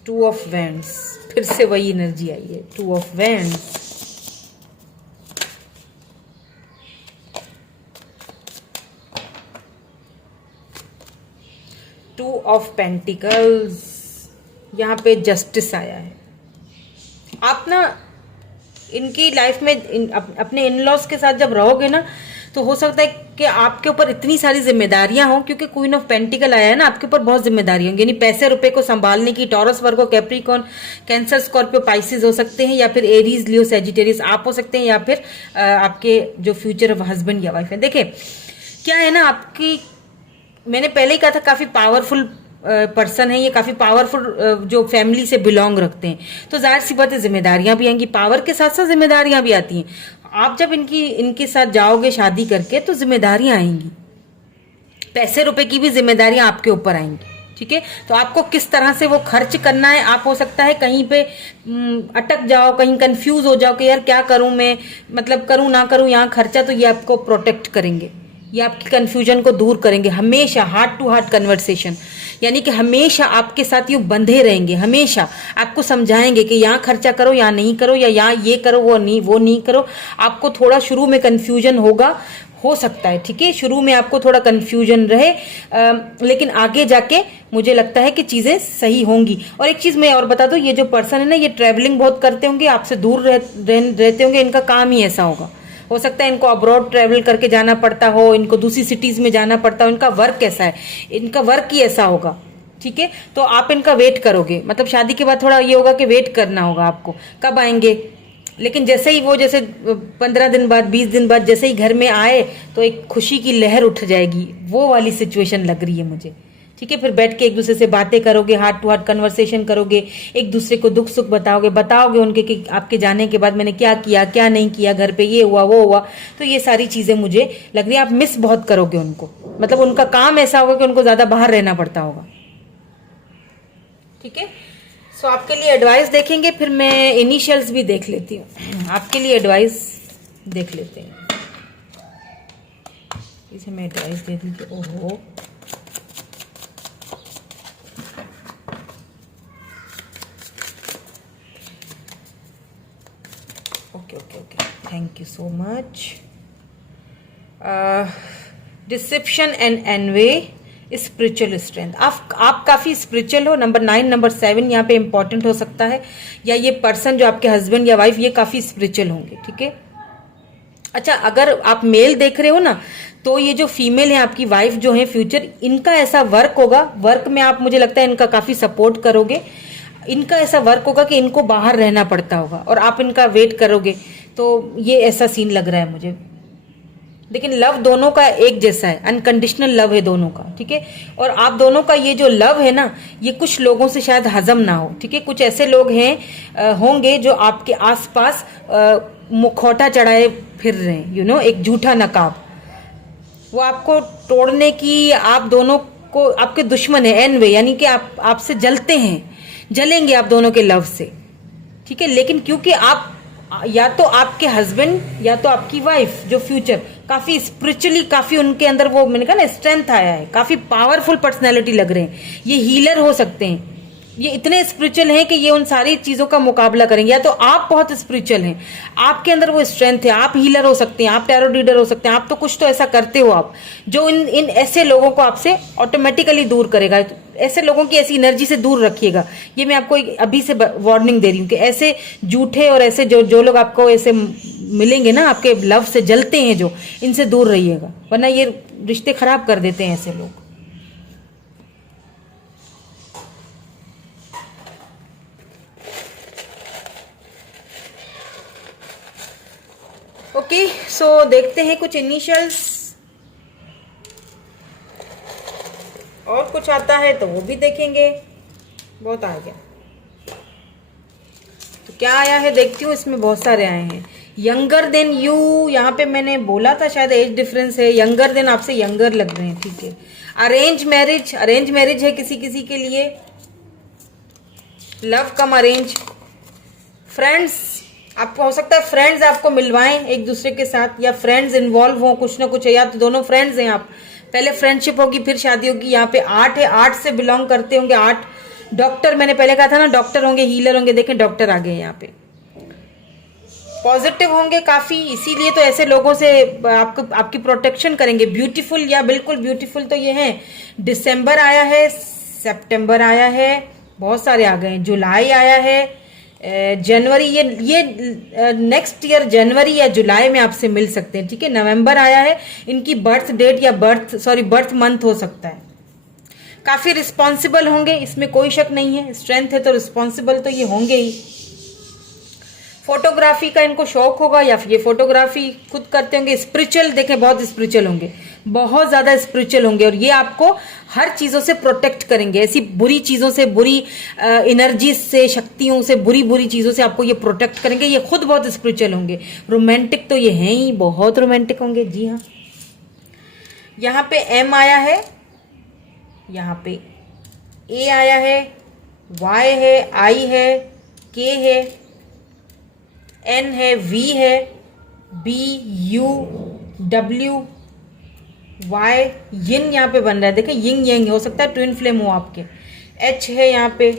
2 ऑफ वैंड्स, फिर से वही एनर्जी आई है, 2 of wands. Two of pentacles, यहाँ पे जस्टिस आया है। आप ना इनकी लाइफ में अपने इन लॉज के साथ जब रहोगे ना, तो हो सकता है कि आपके ऊपर इतनी सारी जिम्मेदारियां हो, क्योंकि क्वीन ऑफ पेंटिकल आया है ना, आपके ऊपर बहुत जिम्मेदारियां होंगी, यानी पैसे रुपए को संभालने की। Taurus, Virgo, Capricorn, cancer, Scorpio, Pisces हो सकते हैं, या फिर एरीज, लियो, सेजिटेरियस आप हो सकते हैं, या फिर आपके जो फ्यूचर हस्बैंड या वाइफ है। देखिए क्या है ना, आपकी, मैंने पहले ही कहा था, काफी पावरफुल पर्सन है ये, काफी पावरफुल जो फैमिली से बिलोंग रखते हैं, तो जाहिर सी बात है जिम्मेदारियां भी आएंगी, पावर के साथ साथ जिम्मेदारियां भी आती हैं। आप जब इनके साथ जाओगे शादी करके, तो जिम्मेदारियां आएंगी, पैसे रुपए की भी जिम्मेदारियां आपके ऊपर आएंगी, ठीक है। तो आपको किस तरह से वो खर्च करना है, आप हो सकता है कहीं पे अटक जाओ, कहीं कंफ्यूज हो जाओ कि यार क्या करूं मैं, मतलब करूं ना करूं यहाँ खर्चा, तो ये आपको प्रोटेक्ट करेंगे, ये आपकी कंफ्यूजन को दूर करेंगे। हमेशा हार्ट टू हार्ट कन्वर्सेशन, यानी कि हमेशा आपके साथ यूं बंधे रहेंगे, हमेशा आपको समझाएंगे कि यहाँ खर्चा करो, यहाँ नहीं करो, या यहाँ ये करो, वो नहीं करो। आपको थोड़ा शुरू में कंफ्यूजन होगा, हो सकता है, ठीक है, शुरू में आपको थोड़ा कंफ्यूजन रहे, लेकिन आगे जाके मुझे लगता है कि चीजें सही होंगी। और एक चीज मैं और बता दूं, ये जो पर्सन है ना, ये ट्रैवलिंग बहुत करते होंगे, आपसे दूर रहते होंगे, इनका काम ही ऐसा होगा। हो सकता है इनको अब्रॉड ट्रैवल करके जाना पड़ता हो, इनको दूसरी सिटीज में जाना पड़ता हो, इनका वर्क कैसा है, इनका वर्क ही ऐसा होगा, ठीक है। तो आप इनका वेट करोगे, मतलब शादी के बाद थोड़ा ये होगा कि वेट करना होगा आपको, कब आएंगे। लेकिन जैसे ही वो, जैसे 15 दिन बाद, 20 दिन बाद जैसे ही घर में आए, तो एक खुशी की लहर उठ जाएगी, वो वाली सिचुएशन लग रही है मुझे, ठीक है। फिर बैठ के एक दूसरे से बातें करोगे, हार्ट टू हार्ट कन्वर्सेशन करोगे, एक दूसरे को दुख सुख बताओगे उनके कि आपके जाने के बाद मैंने क्या किया, क्या नहीं किया, घर पे ये हुआ वो हुआ। तो ये सारी चीजें मुझे लग रही है आप मिस बहुत करोगे उनको, मतलब उनका काम ऐसा होगा कि उनको ज्यादा बाहर रहना पड़ता होगा, ठीक है। सो आपके लिए एडवाइस देखेंगे, फिर मैं इनिशियल्स भी देख लेती हूँ, आपके लिए एडवाइस देख लेते हैं। इसे मैं एडवाइस दे दीजिए। ओहो, okay okay okay, thank you so much. Dissipation and envy, spiritual strength, आप काफी स्पिरिचुअल हो। नंबर 9, नंबर 7 यहाँ पे इंपॉर्टेंट हो सकता है, या ये पर्सन जो आपके हस्बैंड या वाइफ, ये काफी स्पिरिचुअल होंगे, ठीक है। अच्छा, अगर आप मेल देख रहे हो ना, तो ये जो फीमेल है आपकी वाइफ जो है फ्यूचर, इनका ऐसा वर्क होगा, वर्क में आप, मुझे लगता है इनका काफी सपोर्ट करोगे। इनका ऐसा वर्क होगा कि इनको बाहर रहना पड़ता होगा और आप इनका वेट करोगे, तो ये ऐसा सीन लग रहा है मुझे। लेकिन लव दोनों का एक जैसा है, अनकंडीशनल लव है दोनों का, ठीक है। और आप दोनों का ये जो लव है ना, ये कुछ लोगों से शायद हजम ना हो, ठीक है। कुछ ऐसे लोग हैं होंगे जो आपके आसपास मुखौटा चढ़ाए फिर रहे हैं, यू नो, एक झूठा नकाब, वो आपको तोड़ने की, आप दोनों को, आपके दुश्मन है एनवे, यानी कि आपसे जलते हैं, जलेंगे आप दोनों के लव से, ठीक है। लेकिन क्योंकि आप, या तो आपके हस्बैंड या तो आपकी वाइफ जो फ्यूचर काफी स्पिरिचुअली, काफी उनके अंदर वो, मैंने कहा ना, स्ट्रेंथ आया है, काफी पावरफुल पर्सनैलिटी लग रहे हैं, ये हीलर हो सकते हैं, ये इतने स्पिरिचुअल हैं कि ये उन सारी चीजों का मुकाबला करेंगे। या तो आप बहुत स्पिरिचुअल हैं, आपके अंदर वो स्ट्रेंथ है, आप हीलर हो सकते हैं, आप टैरो रीडर हो सकते हैं, आप तो कुछ तो ऐसा करते हो आप, जो इन ऐसे लोगों को आपसे ऑटोमेटिकली दूर करेगा। तो ऐसे लोगों की ऐसी एनर्जी से दूर रखिएगा, ये मैं आपको अभी से वार्निंग दे रही हूँ कि ऐसे झूठे और ऐसे जो लोग आपको ऐसे मिलेंगे ना, आपके लव से जलते हैं जो, इनसे दूर रहिएगा, वरना ये रिश्ते खराब कर देते हैं ऐसे लोग। ओके, सो देखते हैं कुछ इनिशियल्स, और कुछ आता है तो वो भी देखेंगे। बहुत आ गया, तो क्या आया है देखती हूँ, इसमें बहुत सारे आए हैं। यंगर देन यू, यहाँ पे मैंने बोला था शायद एज डिफरेंस है, यंगर देन आपसे यंगर लग रहे हैं, ठीक है। अरेंज मैरिज, अरेंज मैरिज है किसी किसी के लिए, लव कम अरेंज। फ्रेंड्स, आपको हो सकता है फ्रेंड्स आपको मिलवाएं एक दूसरे के साथ, या फ्रेंड्स इन्वॉल्व हो कुछ ना कुछ है, या तो दोनों फ्रेंड्स हैं आप, पहले फ्रेंडशिप होगी फिर शादी होगी। यहाँ पे 8 है, 8 से बिलोंग करते होंगे, 8 डॉक्टर, मैंने पहले कहा था ना डॉक्टर होंगे, हीलर होंगे, देखें डॉक्टर आ गए यहाँ पे। पॉजिटिव होंगे काफी, इसीलिए तो ऐसे लोगों से आपकी प्रोटेक्शन करेंगे। ब्यूटीफुल, या बिल्कुल ब्यूटीफुल तो ये है। दिसंबर आया है, सितंबर आया है, बहुत सारे आ गए, जुलाई आया है, जनवरी, ये नेक्स्ट ईयर जनवरी या जुलाई में आपसे मिल सकते हैं, ठीक है। नवंबर आया है, इनकी बर्थ डेट या बर्थ मंथ हो सकता है। काफी रिस्पॉन्सिबल होंगे, इसमें कोई शक नहीं है। स्ट्रेंथ है तो रिस्पॉन्सिबल तो ये होंगे ही। फोटोग्राफी का इनको शौक होगा या फिर ये फोटोग्राफी खुद करते होंगे। स्पिरिचुअल, देखें बहुत स्पिरिचुअल होंगे, बहुत ज्यादा स्पिरिचुअल होंगे, और ये आपको हर चीजों से प्रोटेक्ट करेंगे। ऐसी बुरी चीजों से, बुरी एनर्जी से, शक्तियों से, बुरी बुरी चीजों से आपको ये प्रोटेक्ट करेंगे। ये खुद बहुत स्पिरिचुअल होंगे। रोमांटिक तो ये हैं ही, बहुत रोमांटिक होंगे, जी हाँ। यहाँ पे एम आया है, यहाँ पे ए आया है, वाई है, आई है, के है, एन है, वी है, बी, यू, डब्ल्यू, वाई, यिन यहाँ पे बन रहा है, देखें यिंग यंग हो सकता है, ट्विन फ्लेम हो आपके। एच है यहाँ पे,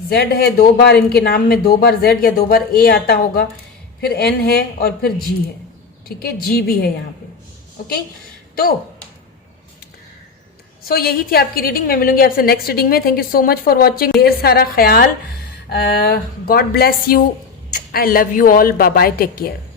जेड है, 2 बार इनके नाम में 2 बार जेड या 2 बार ए आता होगा, फिर एन है और फिर जी है, ठीक है, जी भी है यहाँ पे, ओके। तो यही थी आपकी रीडिंग। मैं मिलूंगी आपसे नेक्स्ट रीडिंग में। Thank you so much for watching. ढेर सारा ख्याल। God bless you. I love you all. Bye bye. Take care.